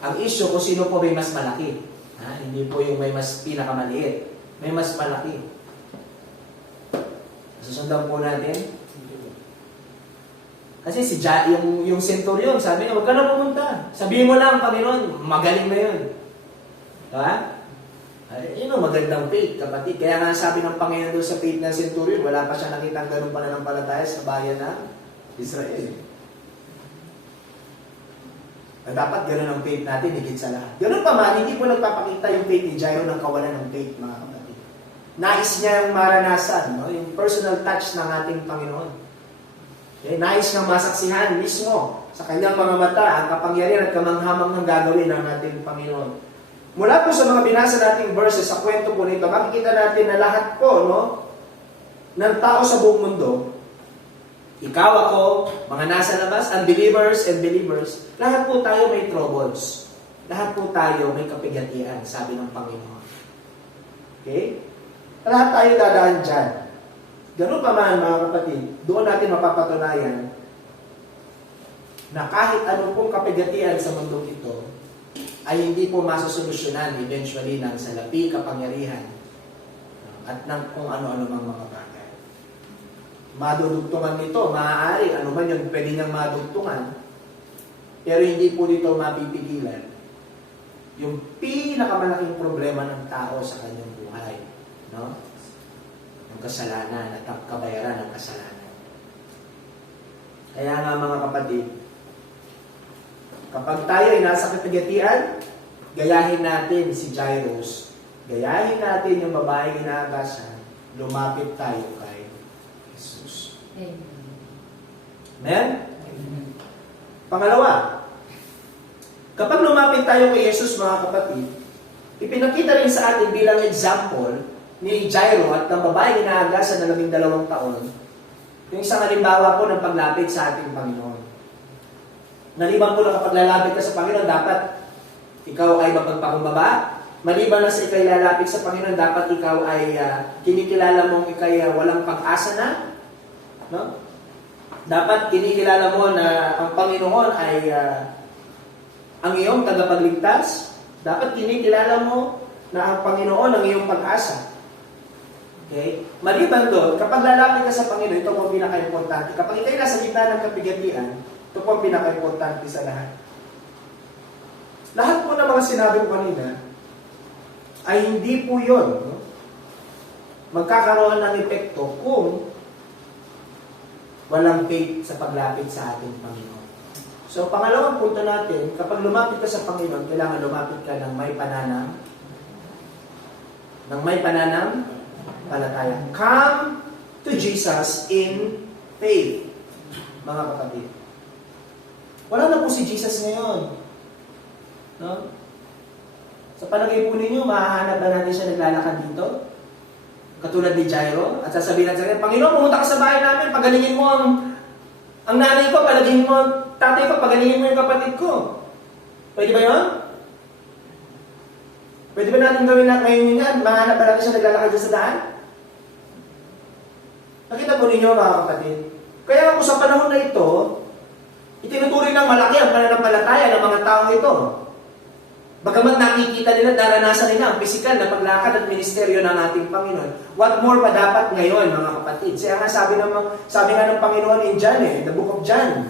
Ang issue kung sino po may mas malaki. Hindi po yung may mas pinakamaliit. May mas malaki. Susundan po natin. Kasi yung centurion, sabi niya, huwag ka na pumunta. Sabihin mo lang, Panginoon, magaling na yun. Diba? Yun ang magandang faith, kapatid. Kaya nga sabi ng Panginoon doon sa faith ng centurion, wala pa siya nakitang ganun pananampalataya sa bayan ng Israel. At dapat ganun ang faith natin, higit sa lahat. Ganun pa man, hindi po nagpapakita yung faith ni Jairo ng kawalan ng faith, mga kapatid. Nais niya yung maranasan, no? Yung personal touch ng ating Panginoon. Nais niyang masaksihan mismo sa kanyang mga mata ang kapangyarihan at kamanghamanghang gagawin ng ating Panginoon. Mula po sa mga binasa nating verses sa kwento po nito, makikita natin na lahat po, ng tao sa buong mundo, ikaw, ako, mga nasa labas, unbelievers and believers, lahat po tayo may troubles. Lahat po tayo may kapigatian, sabi ng Panginoon. Okay? Lahat tayo dadaan dyan. Ganun pa man, mga kapatid, doon natin mapapatunayan na kahit anong pong kapigatian sa mundong ito ay hindi po masosolusyonan eventually ng salapi, kapangyarihan at ng kung ano-ano mang mga bagay. Madudugtungan nito, maaari, ano man yung pwede niyang madugtungan, pero hindi po dito mapipigilan yung pinakamalaking problema ng tao sa kanyang buhay. No? Yung kasalanan at ang kabayaran ng kasalanan. Kaya nga mga kapatid, kapag tayo ay nasa kapigatian, gayahin natin si Jairus, gayahin natin yung babaeng inaagasan, lumapit tayo kay Jesus. Amen? Pangalawa, kapag lumapit tayo kay Jesus, mga kapatid, ipinakita rin sa atin bilang example ni Jairo at ng babaeng inaagasan na 12 taon, yung isang halimbawa po ng paglapit sa ating Panginoon. Naliban po na kapag lalapit ka sa Panginoon, dapat ikaw ay mapagpakumbaba, Maliban na sa ikay lalapit sa Panginoon, dapat ikaw ay kinikilala mong ikay walang pag-asa na. No? Dapat kinikilala mo na ang Panginoon ay ang iyong tagapagligtas. Dapat kinikilala mo na ang Panginoon ang iyong pag-asa. Okay? Maliban doon, kapag lalapit ka sa Panginoon, ito po ang pinaka-importante. Kapag ikay nasa gitna ng kapigatian, ito po ang pinaka-importante sa lahat. Lahat po ng mga sinabi ko kanina, ay hindi po yun, no? Magkakaroon ng epekto kung walang faith sa paglapit sa ating Panginoon. So, pangalawang punto natin, kapag lumapit ka sa Panginoon, kailangan lumapit ka ng may pananampalataya. Come to Jesus in faith, mga kapatid. Wala na po si Jesus ngayon. No? Sa palagay po ninyo, mahahanap na natin siya naglalakad dito? Katulad ni Jairo? At sasabihin natin sa kanya, Panginoon, pumunta ka sa bahay namin, pagalingin mo ang nanay ko, pagalingin mo ang tatay ko, pagalingin mo yung kapatid ko. Pwede ba yun? Pwede ba natin gawin na ngayon yan? Mahanap ba natin siya naglalakad dyan sa daan? Nakita po ninyo, mga kapatid. Kaya kung sa panahon na ito, itinuturing ng malaki ang pananampalataya ng mga taong ito. Bagamat nakikita nila, naranasan nila ang pisikal na paglakad at ministeryo ng ating Panginoon. What more pa dapat ngayon, mga kapatid? Kaya nga sabi nga ng Panginoon in John, the book of John,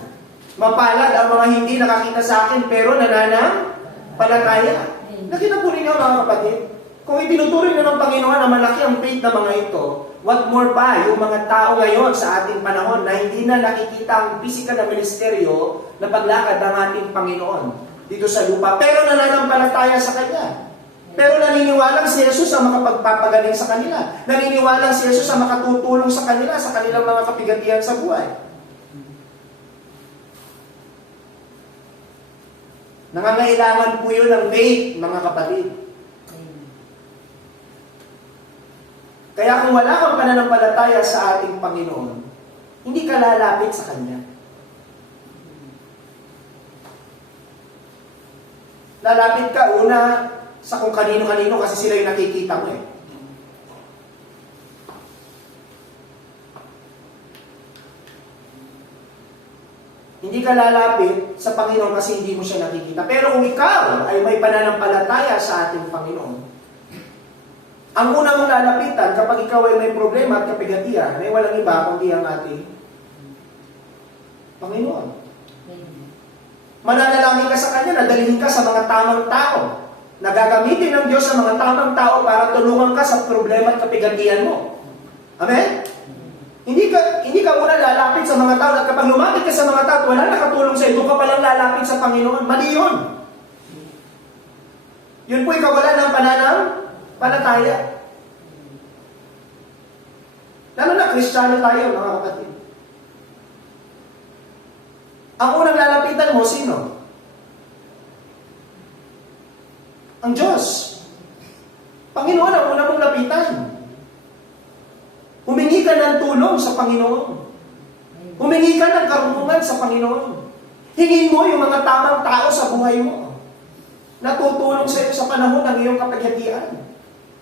mapalad ang mga hindi nakakita sa akin pero nananampalataya. Nakita po ninyo, mga kapatid, kung itinuturing nyo ng Panginoon na malaki ang faith ng mga ito, what more pa yung mga tao ngayon sa ating panahon na hindi na nakikita ang pisikal na ministeryo na paglakad ng ating Panginoon dito sa lupa, pero nananampalataya sa Kanya. Pero naniniwalang si Jesus ang makapagpapagaling sa kanila. Naniniwalang si Jesus ang makatutulong sa kanila, sa kanilang mga kapigatihan sa buhay. Nangangailangan po yun ng faith, mga kapatid. Kaya kung wala kang pananampalataya sa ating Panginoon, hindi ka lalapit sa Kanya. Lalapit ka una sa kung kanino-kanino kasi sila yung nakikita mo eh. Hindi ka lalapit sa Panginoon kasi hindi mo siya nakikita. Pero kung ikaw ay may pananampalataya sa ating Panginoon, ang una mong lalapitan kapag ikaw ay may problema at kapigatihan, ay walang iba kundi ang ating Panginoon. Mananalangin ka sa Kanya, nadalhin ka sa mga tamang tao. Nagagamitin ng Diyos sa mga tamang tao para tulungan ka sa problema at kapigatihan mo. Amen? Hindi ka muna lalapit sa mga tao at kapag lumapit ka sa mga tao at wala nakatulong sa iyo, ka palang lalapit sa Panginoon. Mali yun. Yun po ikaw wala ng pananampalataya. Lalo na Kristiyano tayo, mga kapatid. Ang unang lalapitan mo, sino? Ang Diyos. Panginoon ang unang mong lapitan. Humingi ka ng tulong sa Panginoon. Humingi ka ng karunungan sa Panginoon. Hingin mo yung mga tamang tao sa buhay mo na tutulong sa iyo sa panahon ng iyong kapaghatian.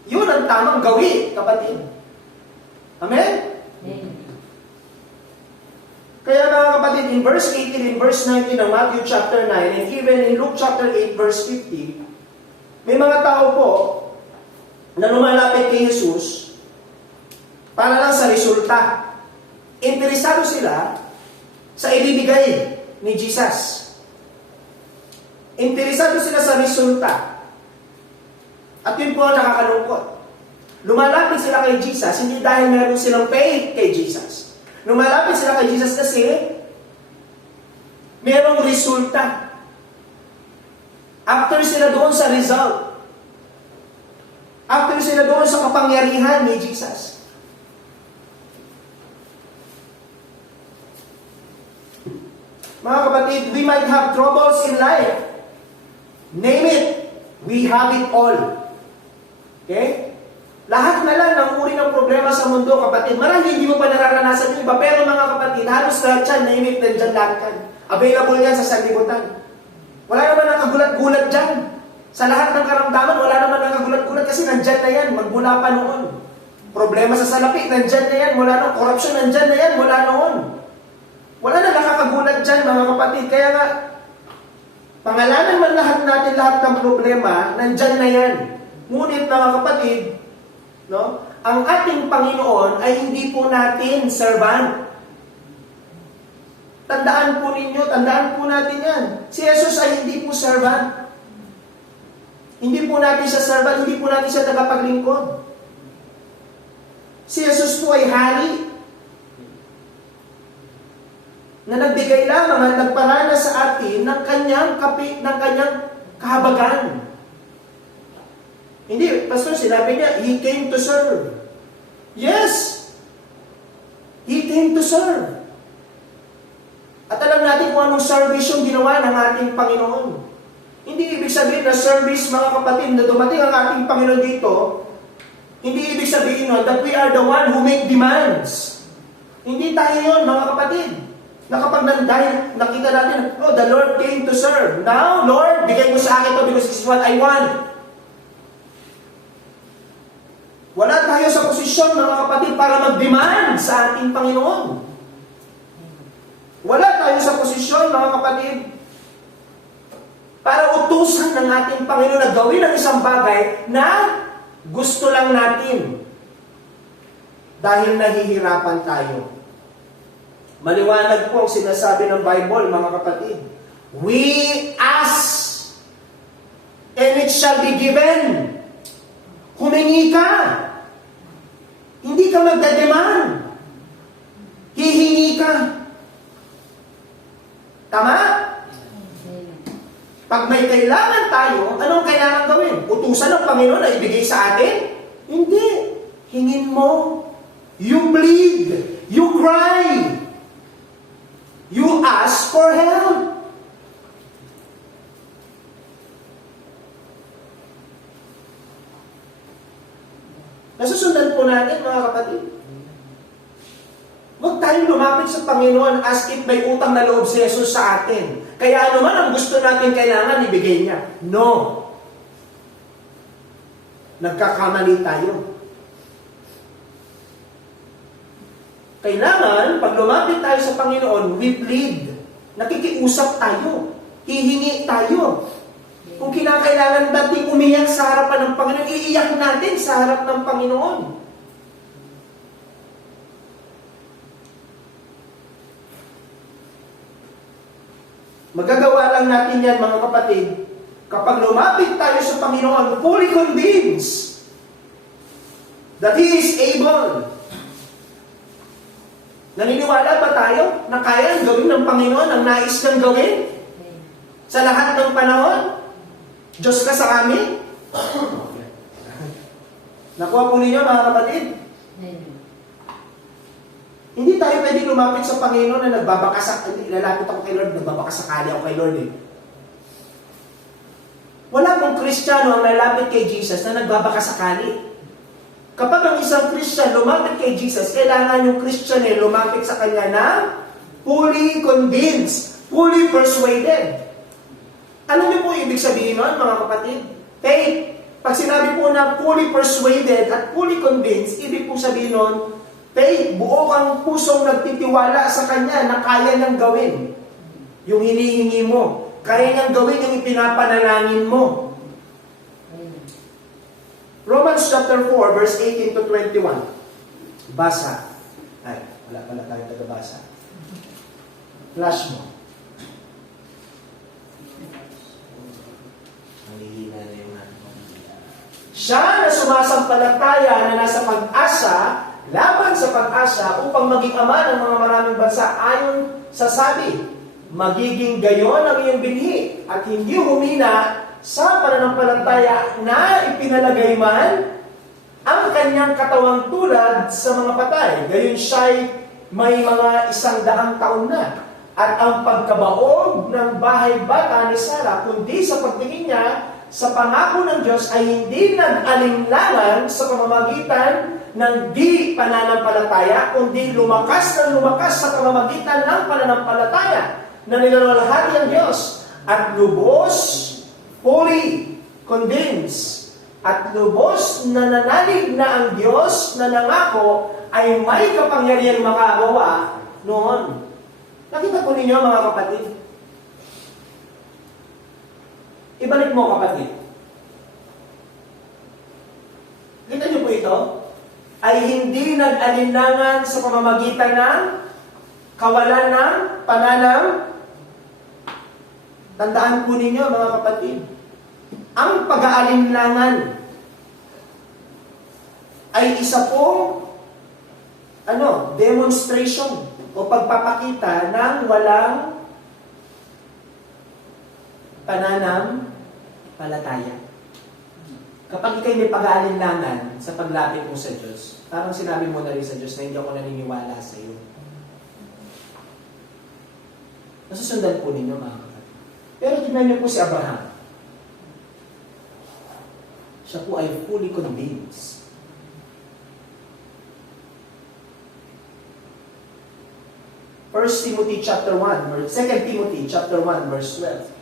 Yun ang tamang gawin, kapatid. Amen? Amen. Kaya mga kapatid, in verse 18, in verse 19 ng Matthew chapter 9, and even in Luke chapter 8, verse 50, may mga tao po na lumalapit kay Jesus para lang sa resulta. Interesado sila sa ibibigay ni Jesus. Interesado sila sa resulta. At yun po ang nakakalungkot. Lumalapit sila kay Jesus, hindi dahil meron silang faith kay Jesus. Lumalapit sila kay Jesus kasi merong resulta. After sila doon sa result. After sila doon sa kapangyarihan ni Jesus. Mga kapatid, we might have troubles in life. Name it. We have it all. Okay? Lahat na lang ng uri ng problema sa mundo, kapatid. Marahil hindi mo pa nararanasan yung iba, pero mga kapatid, halos lahat yan, name it, nandyan lahat yan. Available yan sa sanlibutan. Wala naman ang kagulat-gulat dyan. Sa lahat ng karamdaman, wala naman nakagulat-gulat kasi nandyan na yan, magmula pa noon. Problema sa salapi, nandyan na yan, mula noon. Korupsyon, nandyan na yan, mula noon. Wala na nakakagulat dyan, mga kapatid. Kaya nga, pangalanan man lahat natin lahat ng problema, nandyan na yan. Ngunit, mga kapatid, no, ang ating Panginoon ay hindi po natin servant. Tandaan po ninyo, tandaan po natin yan. Si Jesus ay hindi po servant. Hindi po natin siya servant, hindi po natin siya tagapaglingkod. Si Jesus po ay hari na nagbigay lamang at nagparana sa atin ng kanyang kahabagan. Hindi, Pastor, sinabi niya, He came to serve. Yes! He came to serve. At alam natin kung anong service yung ginawa ng ating Panginoon. Hindi ibig sabihin na service, mga kapatid, na dumating ang ating Panginoon dito, hindi ibig sabihin nun that we are the one who make demands. Hindi tayo yun, mga kapatid. Na kapag nakita natin, oh, the Lord came to serve. Now, Lord, bigay mo sa akin ito because this is what I want. Wala tayo sa posisyon, mga kapatid, para mag-demand sa ating Panginoon. Wala tayo sa posisyon, mga kapatid, para utusan ng ating Panginoon na gawin ang isang bagay na gusto lang natin dahil nahihirapan tayo. Maliwanag po ang sinasabi ng Bible, mga kapatid. We ask, and it shall be given. Humingi ka. Hindi ka magdademand. Hihingi ka. Tama? Pag may kailangan tayo, anong kailangan gawin? Utusan ng Panginoon na ibigay sa atin? Hindi. Hingin mo. You plead. You cry. You ask for help. Nasusundan po natin, mga kapatid. Huwag tayong lumapit sa Panginoon as if may utang na loob si Jesus sa atin. Kaya ano man ang gusto natin kailangan, ibigay niya. No. Nagkakamali tayo. Kailangan, pag lumapit tayo sa Panginoon, we plead. Nakikiusap tayo. Hihingi tayo. Kung kinakailangan natin umiyak sa harapan ng Panginoon, iiyak natin sa harap ng Panginoon. Magagawa lang natin yan, mga kapatid, kapag lumapit tayo sa Panginoon, fully convinced that He is able. Naniniwala ba tayo na kaya gawin ng Panginoon ang nais niyang gawin? Sa lahat ng panahon? Diyos ka sa amin? Nakuha po ninyo, mga kapatid? Hindi tayo pwede lumapit sa Panginoon na lalapit ako kay Lord, nagbabakasakali ako kay Lord eh. Wala pong Kristiyano ang lalapit kay Jesus na nagbabakasakali. Kapag ang isang Christian lumapit kay Jesus, kailangan yung Christian lumapit sa Kanya na fully convinced, fully persuaded. Ano niyo po ibig sabihin nun, mga kapatid? Faith. Pag sinabi po na fully persuaded at fully convinced, ibig po sabihin nun, faith, buo kang pusong nagtitiwala sa Kanya na kaya niyang gawin. Yung hinihingi mo, kaya niyang gawin yung ipinapanalangin mo. Romans chapter 4, verse 18 to 21. Basa. Ay, wala pala tayong taga-basa. Flash mo. Nangihina na yung siya na sumasampalataya na nasa pag-asa, laban sa pag-asa upang maging ama ng mga maraming bansa ayon sa sabi, magiging gayon ang iyong binhi at hindi humina sa pananampalataya na ipinalagay man ang kanyang katawang tulad sa mga patay. Gayon siya'y may mga 100 taon na. At ang pagkabaog ng bahay bata ni Sarah, kundi sa pagtingin niya sa pangako ng Diyos ay hindi nag-alinlangan sa pamamagitan ng di pananampalataya, kundi lumakas sa pamamagitan ng pananampalataya na nilalahati ang Diyos at lubos, fully convinced at lubos na nanalig na ang Diyos na nangako ay may kapangyarihang makagawa noon. Nakita po ninyo mga kapatid? Ibalik mo kapatid. Kita niyo po ito? Ay hindi nag-alinlangan sa pamamagitan ng kawalan ng pananaw. Tandaan po ninyo mga kapatid, ang pag-aalinlangan ay isa pong demonstration o pagpapakita ng walang pananampalataya. Kapag ikay may pag-aalinlangan sa paglapit mo sa Diyos, parang sinabi mo na rin sa Diyos na hindi ako naniniwala sa iyo. Nasusundan po ninyo mga kapatid. Pero tignan niyo po si Abraham. Siya po ay fully convinced. First Timothy chapter 1, or 2 Timothy chapter 1, verse 12.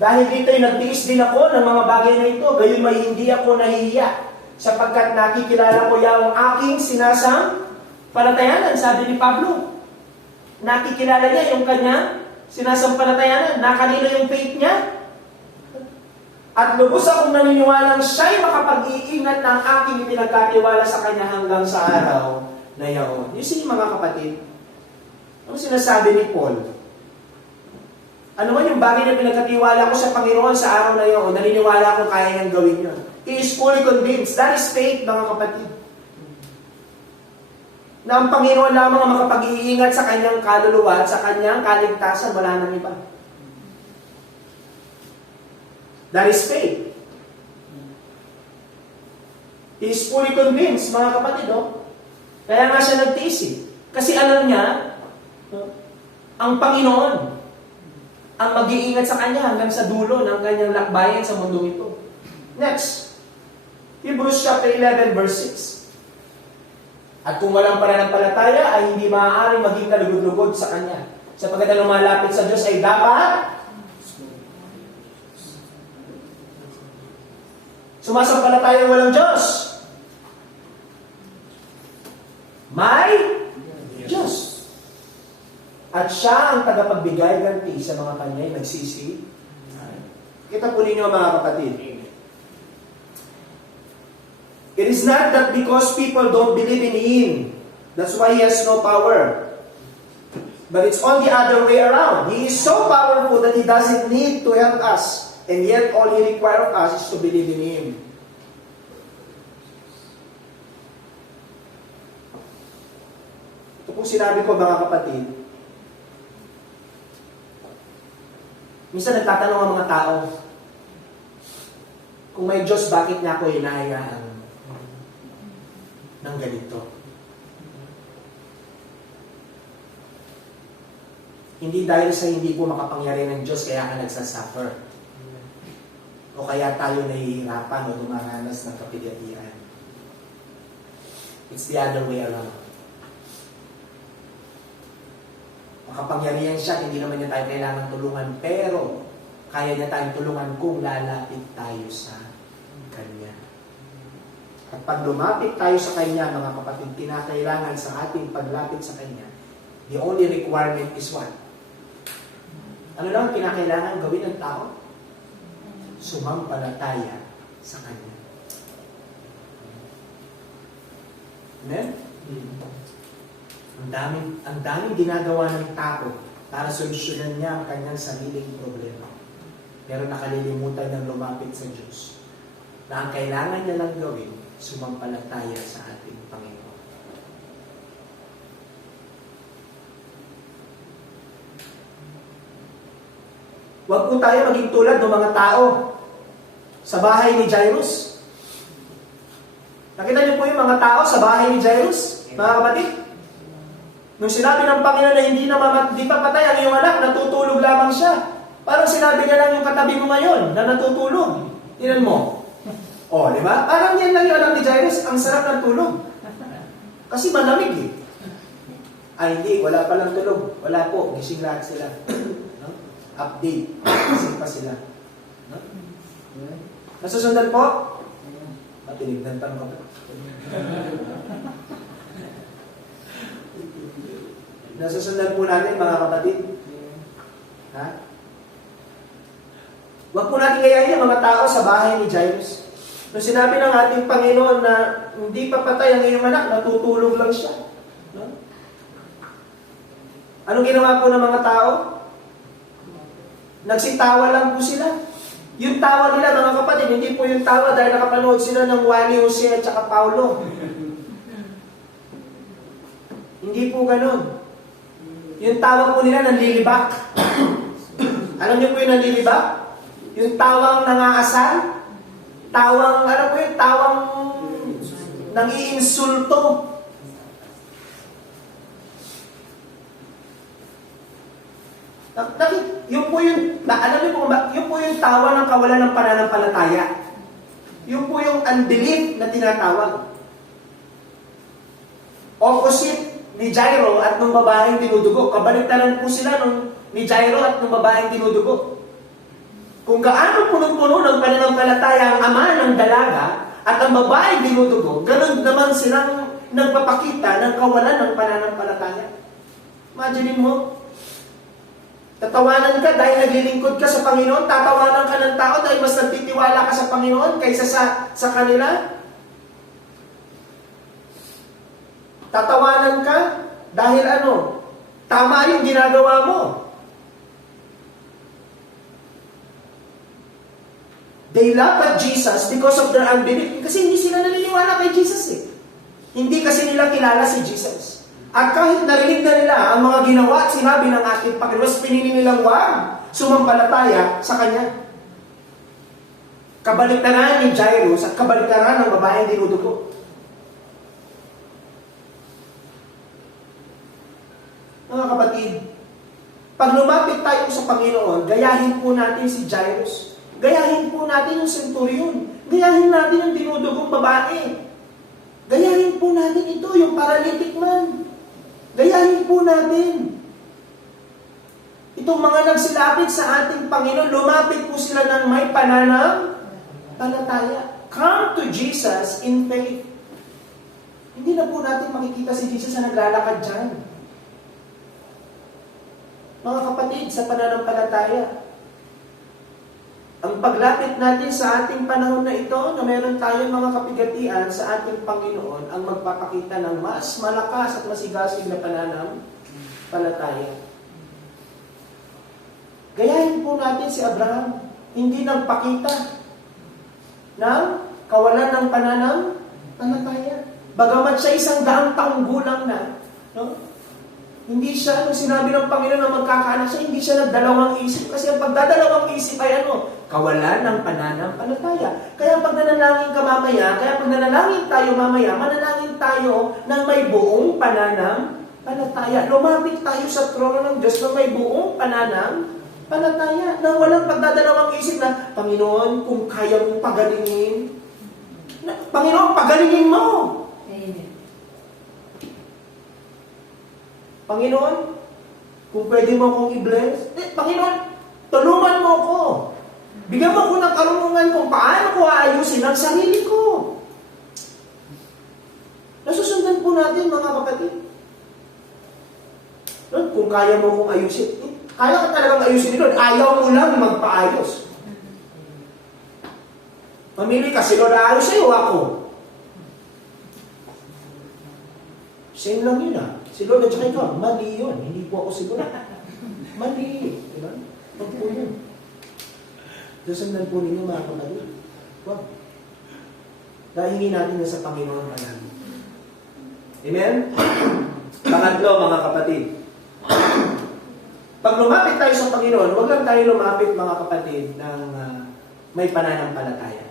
Dahil dito'y nagtiis din ako ng mga bagay na ito, gayon may hindi ako nahihiya, sapagkat nakikilala ko yung aking sinasampalatayanan, sabi ni Pablo. Nakikilala niya yung kanyang sinasampalatayanan, nakanino yung faith niya. At lubos akong naniniwalang siya'y makapag-iingat ng aking pinagkatiwala sa kanya hanggang sa araw na yaon. You see, mga kapatid, ano sinasabi ni Paul? Ano man yung bagay na pinagkatiwala ko sa Panginoon sa araw na yun, naniniwala ko kaya niyang gawin yun. He is fully convinced. That is faith, mga kapatid. Na ang Panginoon lamang ang makapag-iingat sa kanyang kaluluwa at sa kanyang kaligtasan, wala nang iba. That is faith. He is fully convinced, mga kapatid. Kaya nga siya nagtiis eh. Kasi alam niya, ang Panginoon ang mag-iingat sa kanya hanggang sa dulo ng kanyang lakbayan sa mundong ito. Next, Hebrews chapter 11, verse 6. At kung walang pananampalataya, ay hindi maaaring maging kalugod-lugod sa kanya. Sapagkat ang lumalapit sa Diyos ay dapat sumasampalataya walang Diyos. May Diyos. At siya ang tagapagbigay ganti sa mga kanya'y nagsisi. Kita po ninyo mga kapatid. It is not that because people don't believe in Him, that's why He has no power. But it's on the other way around. He is so powerful that He doesn't need to help us. And yet all He requires of us is to believe in Him. Ito po sinabi ko mga kapatid. Minsan nagtatanong ang mga tao, kung may Diyos, bakit niya ako hinahayaan ng ganito? Hindi dahil sa hindi po makapangyari ng Diyos, kaya ka nagsasuffer. O kaya tayo nahihirapan o dumaranas ng kapigatian. It's the other way around. Makapangyarihan siya, hindi naman niya tayo kailangan tulungan, pero kaya niya tayong tulungan kung lalapit tayo sa Kanya. At pag lumapit tayo sa Kanya, mga kapatid, kinakailangan sa ating paglapit sa Kanya, the only requirement is what? Ano lang kinakailangan gawin ng tao? Sumampalataya sa Kanya. Amen? Ang daming ginagawa ng tao para solusyonan niya ang kanyang sariling problema. Pero nakalilimutan ng lumapit sa Diyos na ang kailangan niya lang gawin, sumampalataya sa ating Panginoon. Huwag po tayo maging tulad ng mga tao sa bahay ni Jairus. Nakita niyo po yung mga tao sa bahay ni Jairus, mga kapatid? Nung sinabi ng Panginoon na hindi pa patay ang iyong anak, natutulog lamang siya. Parang sinabi niya lang yung katabi mo ngayon na natutulog. Tingnan mo. O, di ba? Parang yan lang yung anak ni Jairus. Ang sarap ng tulog. Kasi malamig eh. Ay, hindi. Wala palang tulog. Wala po. Gising lahat sila. No? Update. Gising pa sila. No? Nasusundan po? Matinignan pa ng kapatid. Nasusundan po natin mga kapatid. Ha? Huwag po natin gayahin ang mga tao sa bahay ni Jairus. Nung sinabi ng ating Panginoon na hindi pa patay ang iyong anak, natutulog lang siya. No? Anong ginawa po ng mga tao? Nagsitawa lang po sila. Yung tawa nila, mga kapatid, hindi po yung tawa dahil nakapanood sila ng Wally Jose at saka Paulo. Hindi po ganun. Yung tawa po nila nanlilibak. Alam niyo po yung nanlilibak? Yung tawang nangaasal? Tawang, ano po yung tawang nang-iinsulto? Yung po yung, alam niyo po, yung po yung tawa ng kawalan ng pananampalataya. Yung po yung unbelief na tinatawag. Opposite ni Jairo at nung babaeng dinudugo. Kabaliktaran po sila ni Jairo at nung babaeng dinudugo. Kung gaano punong-puno ng pananampalataya ang ama ng dalaga at ang babaeng dinudugo, ganun naman silang nagpapakita ng kawalan ng pananampalataya. Imagine mo, tatawanan ka dahil naglilingkod ka sa Panginoon, tatawanan ka ng tao dahil mas nagtitiwala ka sa Panginoon kaysa sa kanila. Tatawanan ka dahil ano? Tama yung ginagawa mo. They laugh at Jesus because of their unbelief. Kasi hindi sila naniniwala kay Jesus eh. Hindi kasi nila kilala si Jesus. At kahit narinig na nila ang mga ginawa at sinabi ng ating Panginoon, mas pinili nilang wag sumampalataya sa Kanya. Kabaliktaran ni Jairus at kabaliktaran ng babaeng dinudugo. Mga kapatid, pag lumapit tayo sa Panginoon, gayahin po natin si Jairus. Gayahin po natin yung centurion. Gayahin natin yung dinudugong babae. Gayahin po natin ito, yung paralytic man. Gayahin po natin. Itong mga nagsilapit sa ating Panginoon, lumapit po sila ng may pananampalataya. Come to Jesus in faith. Hindi na po natin makikita si Jesus na naglalakad dyan. Mga kapatid, sa pananampalataya, ang paglapit natin sa ating panahon na ito, na meron tayong mga kapigatian sa ating Panginoon, ang magpapakita ng mas malakas at masigasig na pananampalataya. Gayahin po natin si Abraham, hindi nagpakita ng kawalan ng pananampalataya. Bagamat siya 100 taong gulang na, no? Hindi siya, nung sinabi ng Panginoon na magkakaanak siya, hindi siya nagdalawang isip. Kasi ang pagdadalawang isip ay ano? Kawalan ng pananampalataya. Kaya pag nanalangin ka mamaya, kaya pag nanalangin tayo mamaya, manalangin tayo ng may buong pananampalataya. Lumapit tayo sa trono ng Diyos na may buong pananampalataya. Na walang pagdadalawang isip na, Panginoon, kung kaya mong pagalingin, Panginoon, pagalingin mo. Panginoon, kung pwede mo akong i-bless, Panginoon, tulungan mo ako. Bigyan mo ako ng karunungan kung paano ko aayusin ang sarili ko. Nasusundan po natin, mga kapatid. Kung kaya mo akong ayusin, kaya ka talagang ayusin nito, ayaw mo lang magpaayos. Mamili ka, si Lord aayos sa'yo, ako. Same lang yun ah. Si Lord at saka ikaw, mali yun. Hindi po ako siguro. Mali. Diba? Huwag po yun. Susundan po ninyo mga kapatid. Huwag. Dahingin natin na sa Panginoon manalo. Amen? Pangatlo mga kapatid. Pag lumapit tayo sa Panginoon, huwag lang tayo lumapit mga kapatid ng may pananampalataya.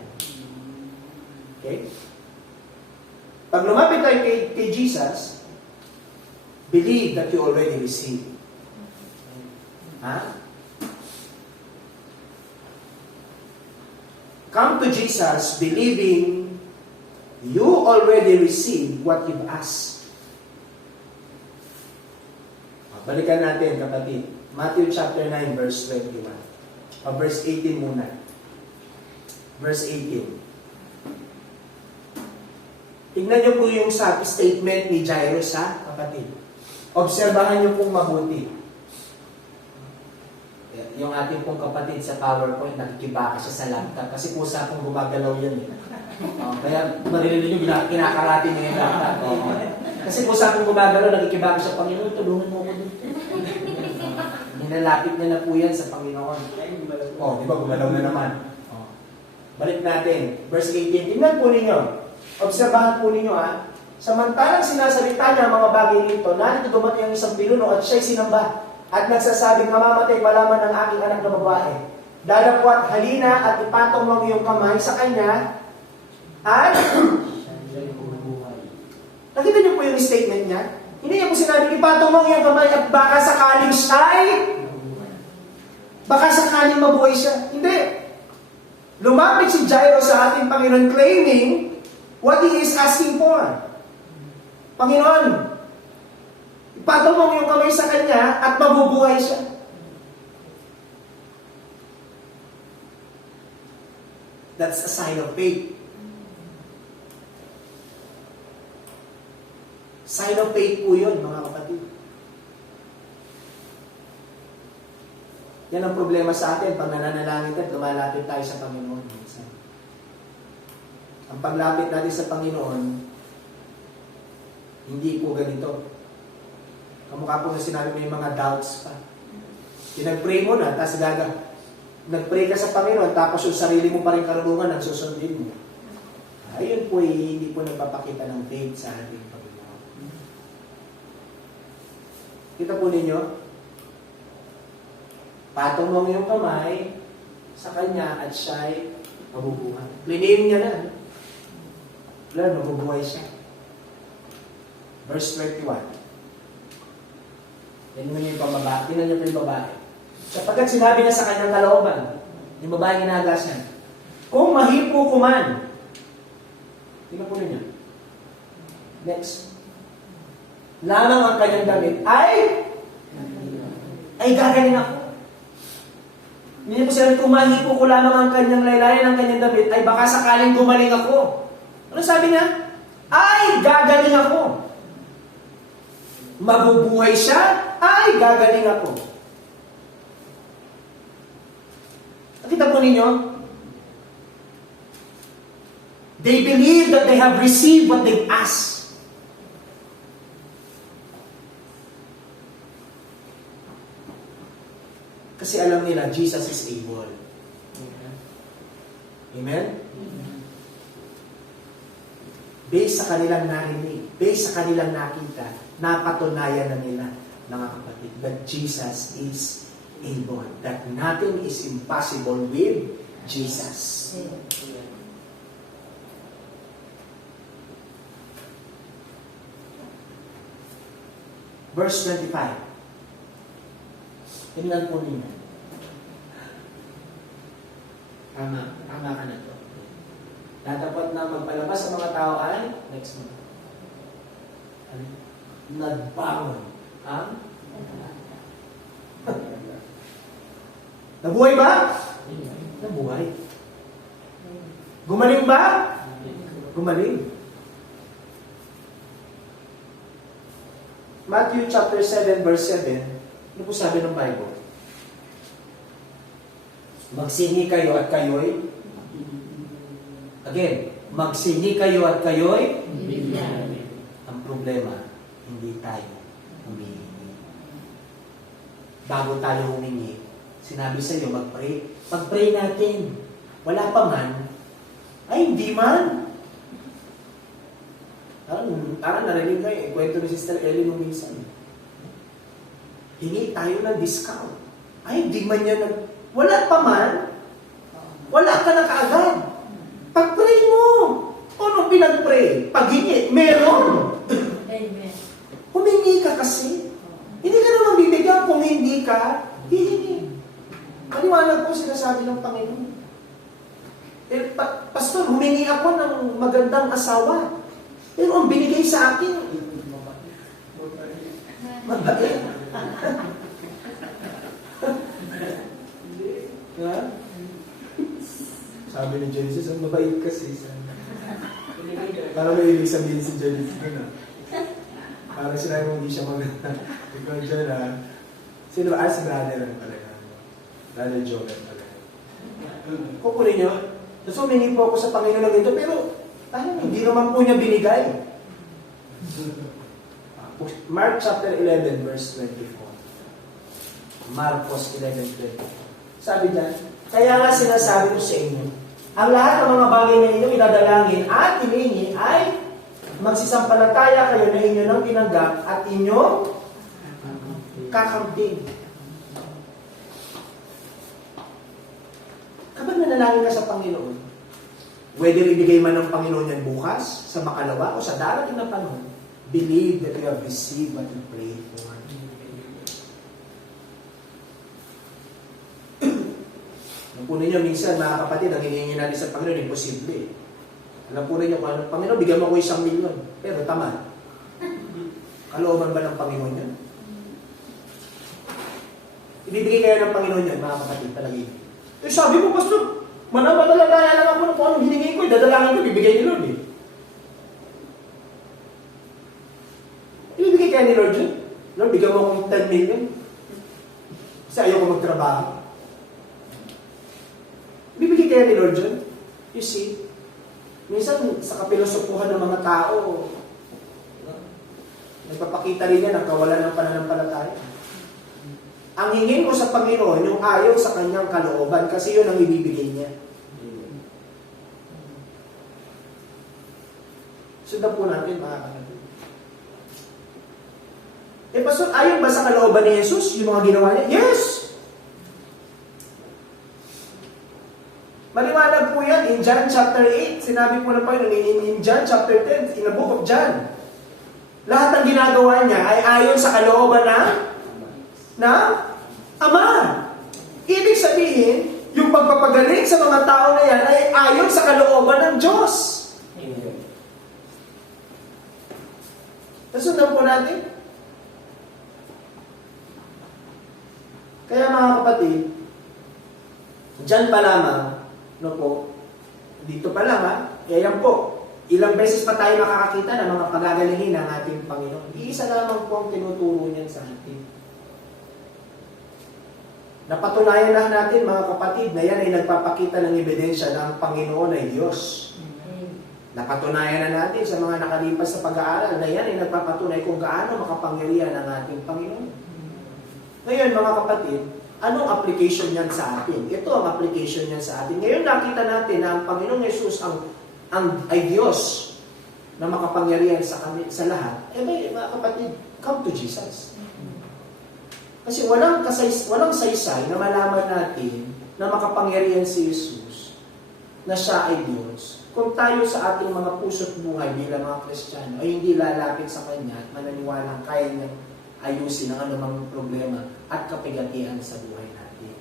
Okay? Pag lumapit tayo kay Jesus, believe that you already received. Come to Jesus believing you already received what you've asked. Balikan natin, kapatid. Matthew chapter 9, verse 21. Verse 18 muna. Verse 18. Tingnan niyo po yung statement ni Jairus, ha, kapatid. Obserbahan niyo pong mabuti. Yung ating pong kapatid sa PowerPoint, nakikibaka siya sa laptop. Kasi kusa pong gumagalaw yun. Kaya maririnig niyo, kinakarati niya yung laptop. Kasi kusa pong gumagalaw, nakikibaka siya, Panginoon, tulungan mo ako dito. Nilalapit niya na po yan sa Panginoon. Di ba, gumalaw na naman. Balik natin. Verse 18. Tingnan po ninyo. Obserbahan po ninyo, ha. Samantalang sinasalita niya ang mga bagay nito, narito dumating ang isang pinuno at siya'y sinamba at nagsasabing, mamamatay malaman ng aking anak na babae. Dadapwat, halina at ipatong mo ang iyong kamay sa kanya at nakita niyo po yung statement niya? Hindi niya po sinabi, ipatong mo ang iyong kamay at baka sakaling mabuhay siya. Hindi. Lumapit si Jairus sa ating Panginoon claiming what he is asking for. Panginoon, ipatong mo yung kamay sa kanya at mabubuhay siya. That's a sign of faith. Sign of faith po yun, mga kapatid. Yan ang problema sa atin pag nananalangin at lumalapit tayo sa Panginoon. Ang paglapit natin sa Panginoon, hindi po ganito. Kamukha po na sinabi may mga doubts pa. Pinag-pray mo na, tapos nag-pray ka sa Panginoon, tapos yung sarili mo pa rin karunungan ang susundin mo. Ayun po hindi po nagpapakita ng faith sa ating Panginoon. Kita po ninyo, patong mo yung kamay sa kanya at siya'y mabubuhay. Liname niya na. Wala, mabubuhay siya. Verse 21. Tingnan niyo yung pambabae. Tingnan niyo yung babae. Sapagkat sinabi niya sa kanyang kalooban, yung babae ginagasan, kung mahipo ko man, tingnan po ninyo. Next. Lamang ang kanyang damit ay gagaling ako. Hindi niya po sinabi, kung mahipo ko lamang ang kanyang laylayan ng kanyang damit, ay baka sakaling gumaling ako. Ano sabi niya? Ay, gagaling ako. Mabubuhay siya? Ay, gagaling ako. Nakita po ninyo? They believe that they have received what they've asked. Kasi alam nila, Jesus is able. Amen? Based sa kanilang narinig, based sa kanilang nakita, napatunayan na nila, mga kapatid, that Jesus is able. That nothing is impossible with Jesus. Verse 25. Tingnan po ninyo. Tama ka na to. Dapat na magpalabas sa mga tao ay next month. Nagbangon ang nabuhay ba? Nabuhay. Gumaling ba? Gumaling. Matthew chapter 7 verse 7, ano po sabi ng Bible? Magsingi kayo at kayo'y again, magsingi kayo at kayo'y ang problema, hindi tayo humihingi. Bago tayo humingi, sinabi sa iyo, mag-pray. Pag-pray natin. Wala pa man, ay hindi man. Parang narinig kayo, kwento ni Sister Ellie nung minsan. Hingi tayo ng discount. Ay, hindi man yan wala pa man. Wala ka na kaagad. Pag-pray mo. Ano pinag-pray? Pag-hingi, meron. Amen. Humingi ka kasi. Hindi ka naman bibigyan kung hindi ka hihingi. Maliwanag po sinasabi ng Panginoon. Pastor, humingi ako ng magandang asawa. Pero ang binigay sa akin, mabait. Sabi ni Genesis, ang mabait kasi. Parang may ibig sabihin si Genesis na. Parang sinabi mo hindi siya maganda. Ikaw dyan sino ba? Si brother ang talaga. Brother Joel talaga. Kukunin nyo. So, humingi po ako sa Panginoon ng ito, pero hindi naman po niya binigay. Mark chapter 11, verse 24. Marcos 11:24. Sabi dyan, kaya nga sinasabi ko sa inyo, ang lahat ng mga bagay na inyong idadalangin at hiningi ay magsisampalataya kayo na inyo ng tinanggap at inyong kakamting. Kapag nanalangin ka sa Panginoon, whether ibigay man ng Panginoon yan bukas, sa makalawa, o sa darating na panahon, believe that you have received what you prayed for. Alam po ninyo, minsan, mga kapatid, ang hinihingi natin sa Panginoon, imposible. Alam po ninyo, Panginoon, bigyan mo ko 1 milyon, pero tamad. Kalooban ba ng Panginoon yan? Ibibigay kayo ng Panginoon yan, mga kapatid, talaga yun. Eh, sabi mo, Pastor, manamadalagaya lang ako kung anong hiningi ko, dadalangin ko, bibigay ni Lord eh. Ibibigay kaya ni Lord yun? Lord, bigyan mo akong 10 million. Kasi ayaw ko magtrabaho. Ibibigay kaya ni Lord yun? You see, minsan sa kapilosopuhan ng mga tao, nagpapakita rin yan ang kawalan ng pananampalataya. Ang hingin ko sa Panginoon, yung ayaw sa kanyang kalooban, kasi yun ang ibibigay niya. Sundan po natin, mga kapatid. Eh, Pastor, ayaw ba sa kalooban ni Jesus, yung mga ginawa niya? Yes! Maliwanag po yan, in John chapter 8, sinabi po na po yun, in John chapter 10, in the book of John. Lahat ng ginagawa niya ay ayon sa kalooban na Ama. Ibig sabihin, yung pagpapagaling sa mga tao na yan ay ayon sa kalooban ng Diyos. Nasundan po natin. Kaya mga kapatid, dyan pa lamang, no po, dito pa lamang, yan po, ilang beses pa tayo makakakita ng mga pagagalingin ng ating Panginoon. Iisa lamang po ang tinuturo niyan sa atin. Napatunayan na natin, mga kapatid, na yan ay nagpapakita ng ebidensya na ang Panginoon ay Diyos. Napatunayan na natin sa mga nakalipas sa pag-aaral na yan ay nagpapatunay kung gaano makapangyarihan ang ating Panginoon. Ngayon, mga kapatid, anong application niyan sa atin? Ito ang application niyan sa atin. Ngayon, nakita natin na ang Panginoong Yesus ay Diyos na makapangyarihan sa lahat. Eh, mga kapatid, come to Jesus. Kasi walang saysay na malaman natin na makapangyarihan si Jesus, na siya ay Diyos, kung tayo sa ating mga puso't buhay bilang mga Kristiyano ay hindi lalapit sa Kanya at mananiwalang kaya niyang ayusin ang anumang problema at kapigatian sa buhay natin.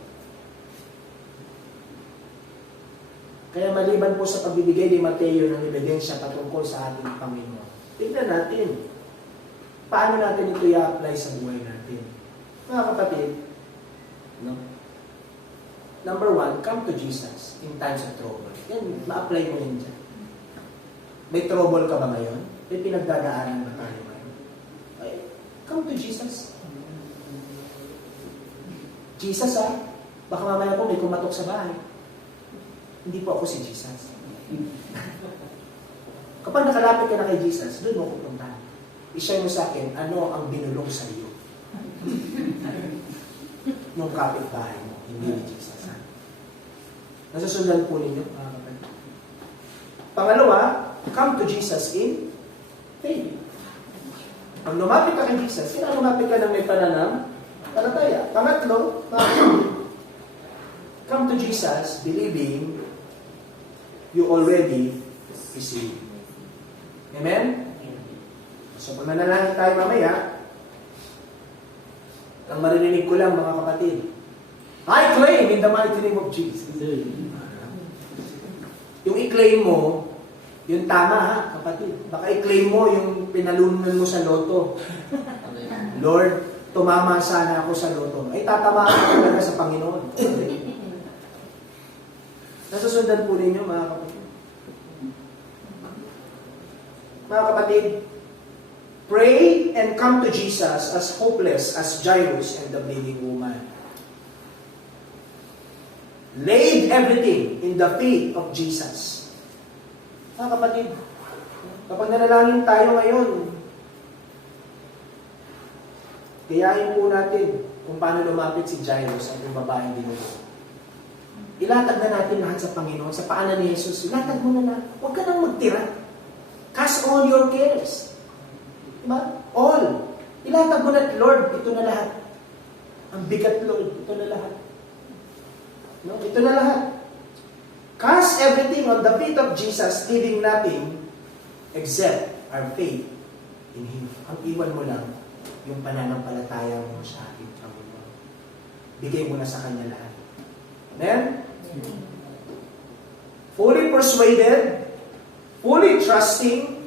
Kaya maliban po sa pagbibigay ni Mateo ng ebidensya patungkol sa ating Panginoon, tignan natin, paano natin ito i-apply sa buhay natin. Mga kapatid, no? Number 1, come to Jesus in times of trouble. Yan, ma-apply mo yun dyan. May trouble ka ba ngayon? May pinagdadaanan ba tayo ngayon? Ay, come to Jesus. Jesus baka mamaya po may kumatok sa bahay. Hindi po ako si Jesus. Kapag nakalapit ka na kay Jesus, doon mo pupuntahan. I-share mo sa akin, ano ang binulong sa iyo? Nung kapitbahay mo, hindi ni Jesus. Nasusundan po ninyo. Pangalawa, come to Jesus in faith. Pag lumapit ka kay Jesus, kailangan lumapit ka ng may pananampalataya. Pangatlo, come to Jesus believing you already receive. Amen? So, pag nanalangin tayo mamaya, ang maririnig ko lang, mga kapatid, I claim in the mighty name of Jesus. Yung i-claim mo, yung tama ha, kapatid. Baka i-claim mo yung pinalunan mo sa loto. Lord, tumama sana ako sa loto. Ay, tatamaan ka talaga sa Panginoon. Nasusundan po ninyo, mga kapatid. Mga kapatid, pray and come to Jesus as hopeless as Jairus and the bleeding woman. Laid everything in the feet of Jesus. Mga kapatid, kapag nanalangin tayo ngayon, gayahin po natin kung paano lumapit si Jairus at yung babaeng dinugo. Ilatag na natin lahat sa Panginoon, sa paanan ni Jesus. Ilatag mo na. Huwag ka nang magtira. Cast all your cares. Diba? All. Ilatag mo na, Lord, ito na lahat. Ang bigat, Lord, ito na lahat. No? Ito na lahat. Cast everything on the feet of Jesus, leaving nothing except our faith in Him. Ang iwan mo lang, yung pananampalataya mo sa ating Panginoon. Bigay mo na sa Kanya lahat. Amen? Fully persuaded, fully trusting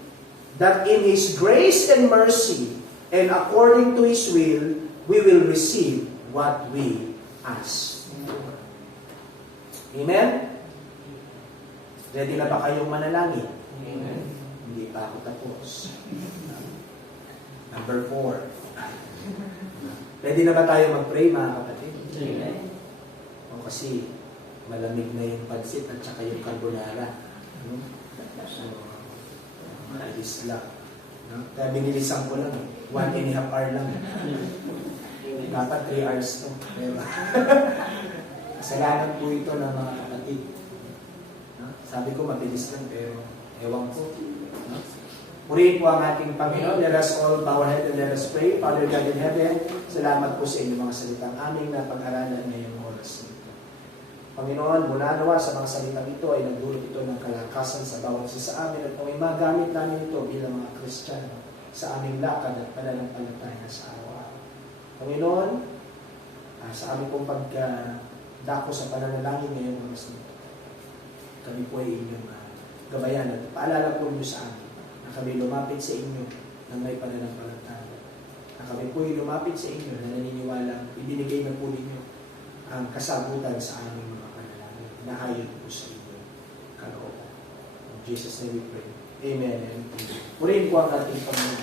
that in His grace and mercy and according to His will, we will receive what we ask. Amen? Ready na ba kayong manalangin? Amen. Hindi pa ako tapos. Number 4. Ready na ba tayo mag-pray, mga kapatid? Amen. O kasi malamig na yung pansit at saka yung carbonara. So, maalis lang. No? Kaya binilisan ko lang. 1.5 hour lang. Dapat 3 hours to. Pero, kasalanan po ito ng mga kapatid. No? Sabi ko mabilis lang pero ewan ko. No? Purihin po ang ating Panginoon. Let us all bow our head and let us pray. Father God in heaven, salamat po sa inyong mga salitang aming napag-aralan ngayong oras nito. Panginoon, mula nawa sa mga salitang ito ay nagdulot ito ng kalakasan sa bawat isa sa amin at kung magamit namin ito bilang mga Kristiyano sa aming lakad at pananampalataya sa araw-araw. Panginoon, sa aming pong pagdako sa pananalangin ngayong oras nito, kami po ay inyong gabayan at paalala po niyo sa amin na kami lumapit sa inyo na may pananampalataya. Na kami po ay lumapit sa inyo na naniniwala ibinigay na po ninyo ang kasagutan sa aming mga panalangin na ayon po sa inyo kalooban. In Jesus' name we pray. Amen and amen. Purihin po ang ating Panginoon.